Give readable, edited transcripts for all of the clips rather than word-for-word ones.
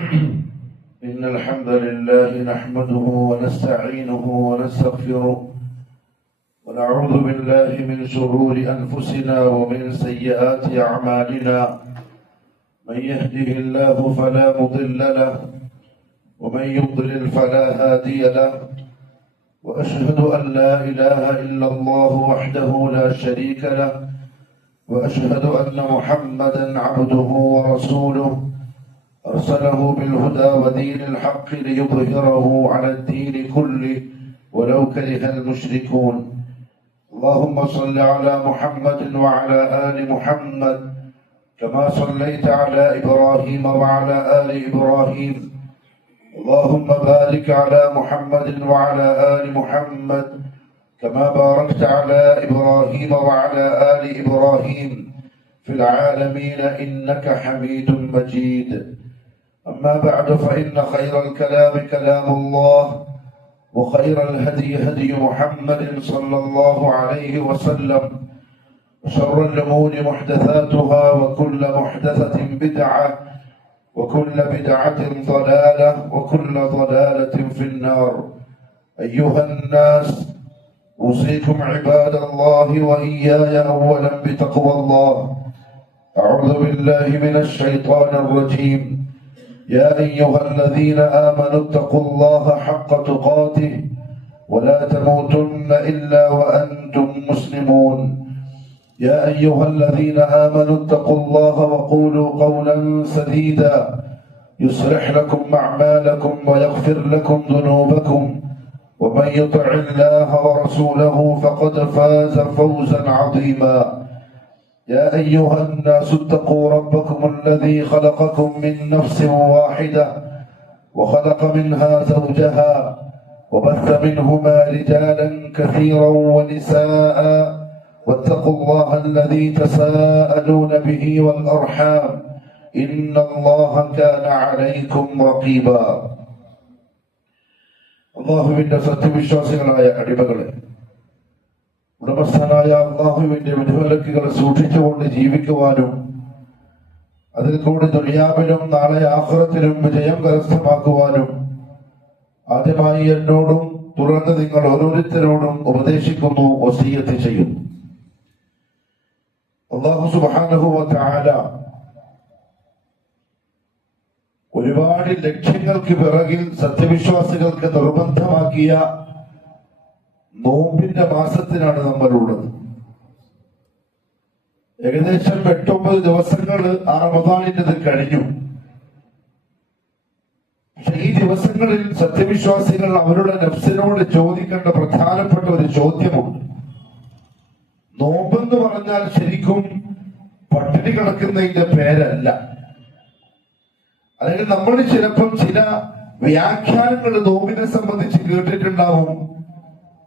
إن الحمد لله نحمده ونستعينه ونستغفره ونعوذ بالله من شرور أنفسنا ومن سيئات أعمالنا. من يهده الله فلا مضل له ومن يضلل فلا هادي له. وأشهد أن لا إله إلا الله وحده لا شريك له. وأشهد أن محمدا عبده ورسوله أرسله بالهدى ودين الحق ليظهره على الدين كله ولو كره المشركون. اللهم صل على محمد وعلى آل محمد كما صليت على إبراهيم وعلى آل إبراهيم. اللهم بارك على محمد وعلى آل محمد كما باركت على إبراهيم وعلى آل إبراهيم في العالمين إنك حميد مجيد. أما بعد فإن خير الكلام كلام الله وخير الهدي هدي محمد صلى الله عليه وسلم وشر الأمور محدثاتها وكل محدثة بدعة وكل بدعة ضلالة وكل ضلالة في النار. أيها الناس أوصيكم عباد الله وإياي أولا بتقوى الله. أعوذ بالله من الشيطان الرجيم. يا أيها الذين آمنوا اتقوا الله حق تقاته ولا تموتن إلا وأنتم مسلمون. يا أيها الذين آمنوا اتقوا الله وقولوا قولا سديدا يصلح لكم أعمالكم ويغفر لكم ذنوبكم ومن يطع الله ورسوله فقد فاز فوزا عظيما. يا أيها الناس اتقوا ربكم الذي خلقكم من نفس واحدة وخلق منها زوجها وبث منهما رجالا كثيرا ونساء واتقوا الله الذي تساءلون به والأرحام إن الله كان عليكم رقيبا. അല്ലാഹുവിന്റെ സത്യവിശ്വാസികളായ അടിമകളെ, ഉടമസ്ഥനായ അല്ലാഹുവിന്റെ വിധിവിലക്കുകൾ സൂക്ഷിച്ചുകൊണ്ട് ജീവിക്കുവാനും അതിൽ കൂടി ദുനിയാവിലും നാളെ ആഖിറത്തിലും വിജയം കരസ്ഥമാക്കുവാനും ആദ്യമായി എന്നോടും തുടർന്ന് നിങ്ങൾ ഓരോരുത്തരോടും ഉപദേശിക്കുന്നു, വസിയ്യത്ത് ചെയ്യുന്നു. അല്ലാഹു സുബ്ഹാനഹു വ തആല ഒരുപാട് ലക്ഷ്യങ്ങൾക്ക് പിറകിൽ സത്യവിശ്വാസികൾക്ക് നിർബന്ധമാക്കിയ നോമ്പിന്റെ മാസത്തിനാണ് നമ്മളുള്ളത്. ഏകദേശം 8-9 ദിവസങ്ങൾ ആ റമദാനിൻ്റെത് കഴിഞ്ഞു. പക്ഷെ ഈ ദിവസങ്ങളിൽ സത്യവിശ്വാസികൾ അവരുടെ നഫ്സിനോട് ചോദിക്കേണ്ട പ്രധാനപ്പെട്ട ഒരു ചോദ്യമുണ്ട്. നോമ്പെന്ന് പറഞ്ഞാൽ ശരിക്കും പട്ടിണി കിടക്കുന്നതിന്റെ പേരല്ല. അല്ലെങ്കിൽ നമ്മൾ ചിലപ്പം ചില വ്യാഖ്യാനങ്ങൾ നോമ്പിനെ സംബന്ധിച്ച് കേട്ടിട്ടുണ്ടാവും.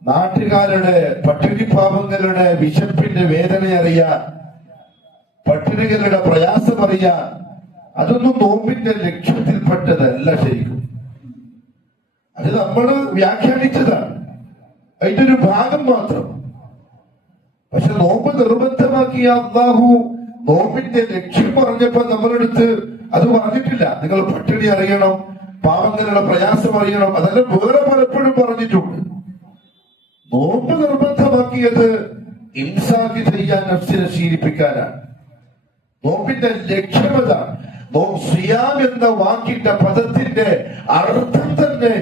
നാട്ടുകാരുടെ പട്ടിണി പാവങ്ങളുടെ വിശപ്പിന്റെ വേദന അറിയാൻ, പട്ടിണികളുടെ പ്രയാസം അറിയാൻ, അതൊന്നും നോമ്പിന്റെ ലക്ഷ്യത്തിൽപ്പെട്ടതല്ല. ശരിക്കും അത് നമ്മൾ വ്യാഖ്യാനിച്ചതാണ്, അതിന്റെ ഒരു ഭാഗം മാത്രം. പക്ഷെ നോമ്പ് നിർബന്ധമാക്കിയ അല്ലാഹു നോമ്പിന്റെ ലക്ഷ്യം പറഞ്ഞപ്പോ നമ്മളെടുത്ത് അത് പറഞ്ഞിട്ടില്ല. നിങ്ങൾ പട്ടിണി അറിയണം, പാവങ്ങളുടെ പ്രയാസം അറിയണം, അതെല്ലാം വേറെ പലപ്പോഴും പറഞ്ഞിട്ടുണ്ട്. നോമ്പ് നിർബന്ധമാക്കിയത് ഇംസാക്ക് ചെയ്യാൻ, നഫ്സിനെ ശീലിപ്പിക്കാനാണ്. നോമ്പിന്റെ ലക്ഷ്യമതാണ്. സിയാം എന്ന വാക്കിന്റെ പദത്തിന്റെ അർത്ഥം തന്നെ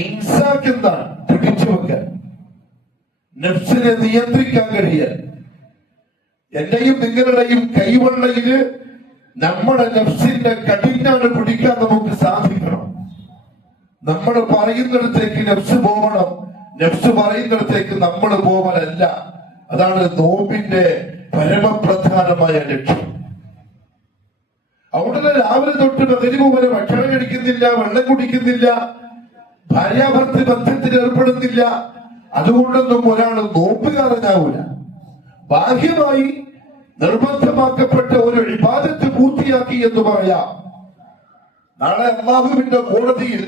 ഇംസാക്ക് എന്നാണ്, പിടിച്ചു വെക്കാൻ, നഫ്സിനെ നിയന്ത്രിക്കാൻ കഴിയാൻ. എന്റെയും നിങ്ങളുടെയും കൈവെള്ളയില് നമ്മുടെ നഫ്സിന്റെ കഠിനാണ് പിടിക്കാൻ നമുക്ക് സാധിക്കണം. നമ്മൾ പറയുന്നിടത്തേക്ക് നഫ്സ് പോകണം, നഫ്സ് പറയുന്നിടത്തേക്ക് നമ്മൾ പോകലല്ല. അതാണ് നോമ്പിന്റെ പരമപ്രധാനമായ ലക്ഷ്യം. അവിടെ രാവിലെ തൊട്ട് പകലിമ വരെ ഭക്ഷണം കഴിക്കുന്നില്ല, വെള്ളം കുടിക്കുന്നില്ല, ഭാര്യാഭർത്തൃ ബന്ധത്തിൽ ഏർപ്പെടുന്നില്ല. അതുകൊണ്ടൊന്നും ഒരാൾ നോമ്പുകാരനാവൂല. ബാഹ്യമായി നിർബന്ധമാക്കപ്പെട്ട ഒരു ഇബാദത്ത് പൂർത്തിയാക്കി എന്ന് പറയാം. നാളെ അല്ലാഹുവിന്റെ കോടതിയിൽ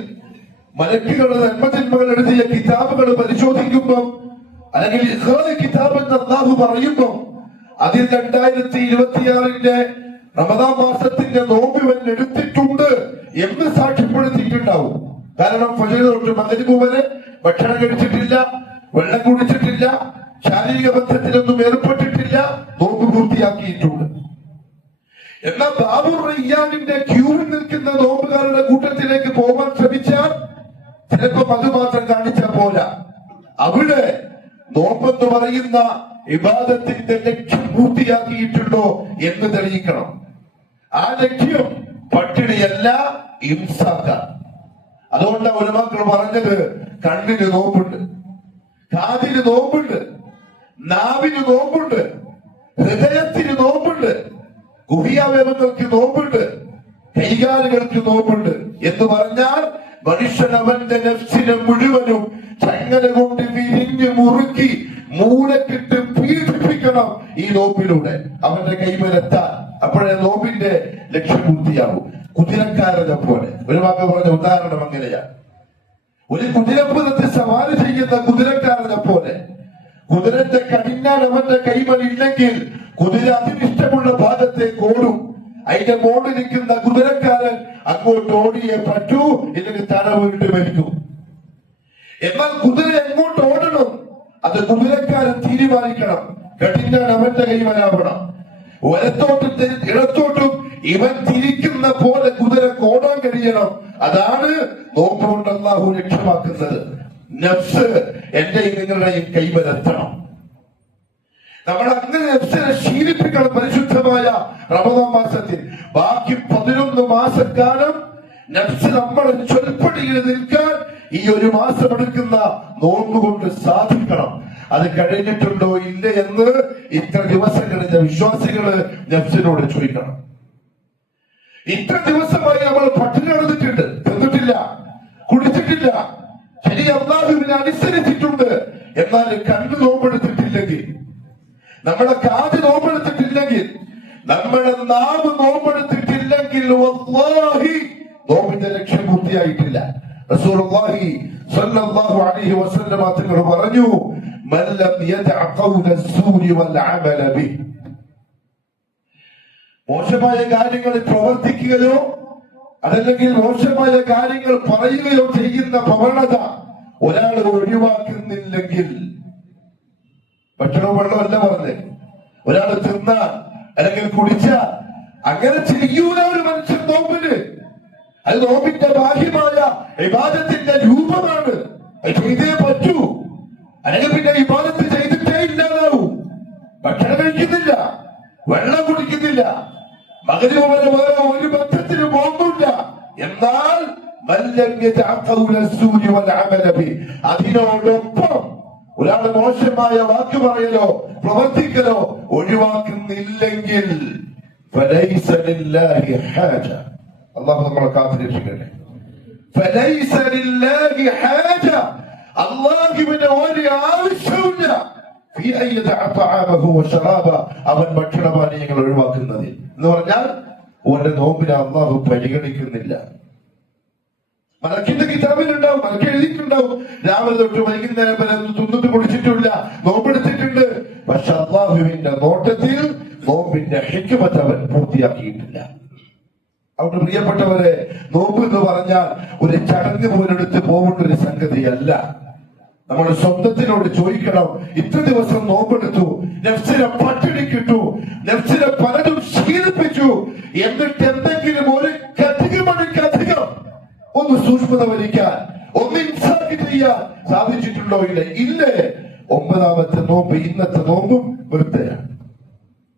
മലക്കുകൾ നന്മജന്മകൾ എഴുതിയ കിതാബുകൾ പരിശോധിക്കുമ്പോൾ, അല്ലെങ്കിൽ ഇഖ്റാ കിതാബ് എന്ന് അല്ലാഹു പറയുമ്പോൾ, അതിൽ 2026 റമദാൻ മാസത്തിന്റെ നോമ്പ് ഇവൻ എടുത്തിട്ടുണ്ട് എന്ന് സാക്ഷ്യപ്പെടുത്തിയിട്ടുണ്ടാവും. കാരണം ഫജ്ർ തൊട്ട് മഗ്രിബ് വരെ ഭക്ഷണം കഴിച്ചിട്ടില്ല, വെള്ളം കുടിച്ചിട്ടില്ല, ശാരീരിക ബന്ധത്തിലൊന്നും ഏർപ്പെട്ടിട്ടില്ല, നോമ്പ് പൂർത്തിയാക്കിയിട്ടുണ്ട്. എന്നാൽ ബാബുർ റയ്യാനിന്റെ ക്യൂവിൽ നിൽക്കുന്ന നോമ്പുകാരുടെ കൂട്ടത്തിലേക്ക് പോകാൻ ശ്രമിച്ചാൽ ചിലപ്പം അത് മാത്രം കാണിച്ചാൽ പോരാ, അവിടെ നോമ്പെന്ന് പറയുന്ന ഇബാദത്തിന്റെ ലക്ഷ്യം പൂർത്തിയാക്കിയിട്ടുണ്ടോ എന്ന് തെളിയിക്കണം. ആ ലക്ഷ്യം പട്ടിണിയല്ല, ഇംസാക്കാൻ. അതുകൊണ്ടാണ് ഉലമാക്കൾ പറഞ്ഞത് കണ്ണിന് നോമ്പുണ്ട്, കാതിന് നോമ്പുണ്ട്, നാവിന് നോമ്പുണ്ട്, ഹൃദയത്തിന് നോമ്പുണ്ട്, ഗുഹ്യാവയവങ്ങൾക്ക് നോമ്പുണ്ട്, കൈകാലുകൾക്ക് നോമ്പുണ്ട് എന്ന് പറഞ്ഞാൽ മനുഷ്യൻ അവന്റെ നഫ്സിനെ മുഴുവനും ചങ്ങല കൊണ്ട് വിരിഞ്ഞ് മുറുക്കി മൂലക്കിട്ട് പീഡിപ്പിക്കണം ഈ നോമ്പിലൂടെ അവന്റെ കൈമലെത്താൻ. അപ്പോഴേ നോമ്പിന്റെ ലക്ഷ്യം പൂർത്തിയാകും. കുതിരക്കാരനെ പോലെ ഒരു വാക്ക് പറഞ്ഞ ഉദാഹരണം അങ്ങനെയാണ്. ഒരു കുതിരപ്പുറത്ത് സവാരി ചെയ്യുന്ന കുതിരക്കാരനെ പോലെ കുതിരന്റെ കടിഞ്ഞാൽ അവന്റെ കൈമലില്ലെങ്കിൽ കുതിര അതിനിഷ്ടമുള്ള ഭാഗത്തേക്ക് ഓടും. അതിന്റെ മോളിൽ നിൽക്കുന്ന കുതിരക്കാരൻ അങ്ങോട്ട് ഓടിയേ പറ്റൂ, ഇല്ലെങ്കിൽ തല വീട്ട് മരിക്കും. എന്നാൽ കുതിര എങ്ങോട്ട് ഓടണം അത് കുതിരക്കാരൻ തീരുമാനിക്കണം. കടിഞ്ഞാൽ അവന്റെ കൈമലാവണം. വലത്തോട്ടും ഇടത്തോട്ടും ഇവൻ തിരിക്കുന്ന പോലെ കുതിരക്ക് ഓടാൻ കഴിയണം. അതാണ് നോമ്പ് കൊണ്ട് അല്ലാഹു ലക്ഷ്യമാക്കുന്നത്. നഫ്സ് എന്റെയും നിങ്ങളുടെയും കൈമലെത്തണം. നമ്മൾ അങ്ങനെ നഫ്സിനെ ശീലിപ്പിക്കണം. പരിശുദ്ധമായ റമദാൻ മാസത്തിൽ ബാക്കി 11 മാസക്കാലം നഫ്സ് നമ്മളെ ചൊൽപ്പടിയിൽ നിൽക്കാൻ ഈ ഒരു മാസം എടുക്കുന്ന നോമ്പ് കൊണ്ട് സാധിക്കണം. അത് കഴിഞ്ഞിട്ടുണ്ടോ ഇല്ല എന്ന് ഇത്ര ദിവസം കഴിഞ്ഞ വിശ്വാസികള് നഫ്സിനോട് ചോദിക്കണം. ഇത്ര ദിവസമായി നമ്മൾ പട്ടിണി നടന്നിട്ടുണ്ട്, തിന്നിട്ടില്ല, കുടിച്ചിട്ടില്ല, ശരി അല്ലാഹുവിനെ അനുസരിച്ചിട്ടുണ്ട്. എന്നാൽ കണ്ണ് നോമ്പെടുത്തിട്ടില്ലെങ്കിൽ, നമ്മുടെ കാത് നോമ്പെടുത്തിട്ടില്ലെങ്കിൽ, നമ്മുടെ നാവ് നോമ്പെടുത്തിട്ടില്ലെങ്കിൽ വല്ലാഹി നോമ്പിന്റെ ലക്ഷ്യം പൂർത്തിയായിട്ടില്ല. റസൂലുള്ളാഹി സ്വല്ലല്ലാഹു അലൈഹി വസല്ലം തങ്ങൾ പറഞ്ഞു, മൻ ലം യദഅ ഖൗല അസ്സൂരി വൽ അമല ബിഹി, മോശമായ കാര്യങ്ങളിൽ പ്രവർത്തിക്കുകയോ അതല്ലെങ്കിൽ മോശമായ കാര്യങ്ങൾ പറയുകയോ ചെയ്യുന്ന പ്രവണത ഒരാൾ ഒഴിവാക്കുന്നില്ലെങ്കിൽ, ഭക്ഷണവും വെള്ളമല്ല പറഞ്ഞ്, ഒരാൾ തിന്നാൽ അല്ലെങ്കിൽ കുടിച്ചാൽ അങ്ങനെ ചെയ്യൂല ഒരു മനുഷ്യൻ നോമ്പിന്. അത് നോമ്പിന്റെ ബാഹ്യമായ ഇബാദത്തിന്റെ രൂപമാണ്. അത് ചെയ്തേ പറ്റൂ, അല്ലെങ്കിൽ പിന്നെ ഇബാദത്ത് ചെയ്തിട്ടേ ഇല്ലാതാവൂ. ഭക്ഷണം കഴിക്കുന്നില്ല, വെള്ളം കുടിക്കുന്നില്ല, മഗ്രിബ് വരെ വേറെ ഒരു ബന്ധത്തിന് പോകുന്നില്ല. എന്നാൽ അതിനോടൊപ്പം ഒരാൾ മോശമായ വാക്ക് പറയലോ പ്രവർത്തിക്കലോ ഒഴിവാക്കുന്നില്ലെങ്കിൽ അല്ലാഹു നമ്മളെ കാത്തുരക്ഷിക്കട്ടെ. അല്ലാഹുവിന് ഒരു ആവശ്യമില്ല അവൻ ഭക്ഷണപാനീയങ്ങൾ ഒഴിവാക്കുന്നതിൽ എന്ന് പറഞ്ഞാൽ ഓന്റെ നോമ്പിനെ അല്ലാഹു പരിഗണിക്കുന്നില്ല. മലക്കിന്റെ കിതാബിലുണ്ടാവും, മലക്ക് എഴുതിയിട്ടുണ്ടാവും, രാവിലെ തൊട്ട് വൈകുന്നേരം വരെ തിന്നിട്ട് കുടിച്ചിട്ടില്ല, നോമ്പെടുത്തിട്ടുണ്ട്. പക്ഷെ അല്ലാഹുവിന്റെ നോട്ടത്തിൽ നോമ്പിന്റെ ഹിക്മത്ത് അവൻ പൂർത്തിയാക്കിയിട്ടില്ല. അവിടെ പ്രിയപ്പെട്ടവരെ, നോമ്പ് എന്ന് പറഞ്ഞാൽ ഒരു ചടങ്ങ് പോലെടുത്ത് പോകേണ്ട ഒരു സംഗതിയല്ല. നമ്മുടെ സ്വന്തത്തിനോട് ചോദിക്കണം, ഇത്ര ദിവസം നോമ്പെടുത്തു, നഫ്സിനെ പട്ടിണിക്കിട്ടു, നഫ്സിനെ പലതും ശീലിപ്പിച്ചു, എന്നിട്ട് എന്തെങ്കിലും ഒരു കഥികമണിക്കധികം ഒന്ന് സൂക്ഷ്മത വരിക്കാൻ, ഒന്ന് ഇൻസാക്ക് ചെയ്യാൻ സാധിച്ചിട്ടുണ്ടോ ഇല്ലേ? ഇല്ലേ. 9ാമത്തെ നോമ്പ്, ഇന്നത്തെ നോമ്പും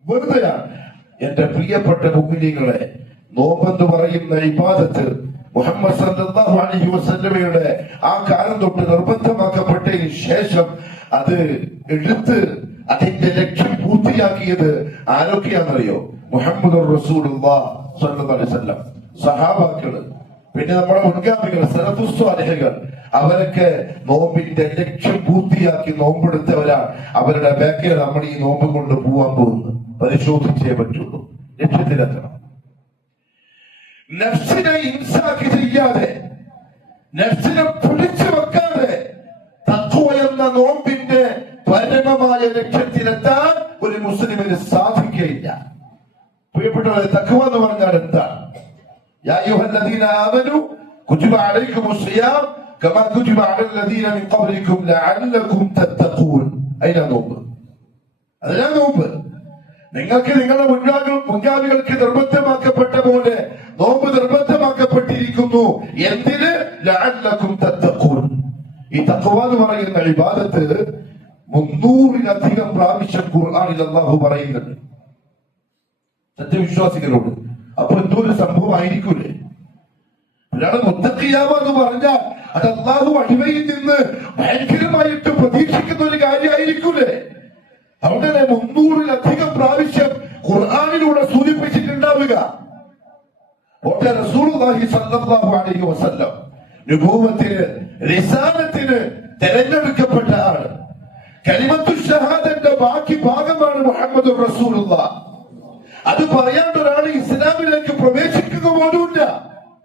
വെറുതെയാണ്. എന്റെ പ്രിയപ്പെട്ട മുഅ്മിനീങ്ങളെ, നോമ്പെന്ന് പറയുന്ന ഇബാദത്ത് മുഹമ്മദ് സല്ലല്ലാഹു അലൈഹി വസല്ലമയുടെ ആ കാലം തൊട്ട് നിർബന്ധമാക്കപ്പെട്ടതിന് ശേഷം അത് എടുത്ത് അതിന്റെ ലക്ഷ്യം പൂർത്തിയാക്കിയത് ആരൊക്കെയാണെന്നറിയോ? മുഹമ്മദുർ റസൂലുള്ളാഹി സ്വല്ലല്ലാഹു അലൈഹി വസല്ലം, സഹാബാക്കള്, പിന്നെ നമ്മുടെ മുൻഗാമികൾ സലഫുസ് സ്വാലിഹുകൾ. അവരൊക്കെ നോമ്പിന്റെ ലക്ഷ്യം പൂർത്തിയാക്കി നോമ്പെടുത്തവരാണ്. അവരുടെ ബാക്കിൽ നമ്മൾ ഈ നോമ്പ് കൊണ്ട് പോവാൻ പോകുന്നത് പരിശോധിച്ചേ പറ്റുള്ളൂ. ലക്ഷ്യത്തിലെത്തണം. നഫ്സിനെ ഇൻസാക്ക് ചെയ്യാതെ, നഫ്സിനെ പിടിച്ചു വെക്കാതെ തഖ്വ എന്ന നോമ്പിന്റെ പരമമായ ലക്ഷ്യത്തിലെത്താൻ ഒരു മുസ്ലിമിന് സാധിക്കുകയില്ല. പ്രിയപ്പെട്ടവരെ, തഖ്വ എന്ന് പറഞ്ഞാൽ എന്താ? യാ അയ്യുഹല്ലദീന ആമനു കുതിബ അലൈക്കുമുസ് സിയാം കമാ കുതിബ അലല്ലദീന മിൻ ഖബ്ലിക്കും ലഅല്ലകും തത്തഖൂൻ. അതിനാ നോമ്പ്. അതിനാ നോമ്പ്. നിങ്ങൾക്ക് നിങ്ങളുടെ മുൻഗാമികൾക്ക് നിർബന്ധമാക്കപ്പെട്ട പോലെ നോമ്പ് നിർബന്ധമാക്കപ്പെട്ടിരിക്കുന്നു. എന്തിന്? ലഅല്ലകും തത്തഖൂൻ. ഈ തഖ്വ എന്ന് പറയുന്ന ഇബാദത്ത് 300-ലധികം പ്രാവശ്യം ഖുർആനിൽ അല്ലാഹു പറയുന്നുണ്ട് സത്യവിശ്വാസികളോട്. അപ്പൊ എന്തോ ഒരു സംഭവം ആയിരിക്കൂലേ? ഒരാള് മുത്തഖിയാവുക എന്ന് പറഞ്ഞാൽ അത് അല്ലാഹു അടിമയിൽ നിന്ന് ഭയങ്കരമായിട്ട് പ്രതീക്ഷിക്കുന്ന ഒരു കാര്യമായിരിക്കൂലേ? അവിടെ 300-ലധികം പ്രാവശ്യം ഖുർആനിലൂടെ സൂചിപ്പിച്ചിട്ടുണ്ടാവുക. റസൂലുള്ളാഹി സ്വല്ലല്ലാഹു അലൈഹി വസല്ലം നബുവത്തിന്, റിസാലത്തിന് തെരഞ്ഞെടുക്കപ്പെട്ട ആള്. കലിമത്തു ഷഹാദത്തിന്റെ ബാക്കി ഭാഗമാണ് മുഹമ്മദുർ റസൂലുള്ളാഹ്. അത് പറയാണ്ട് ഒരാൾ ഇസ്ലാമിലേക്ക് പ്രവേശിക്കുക പോലുമില്ല.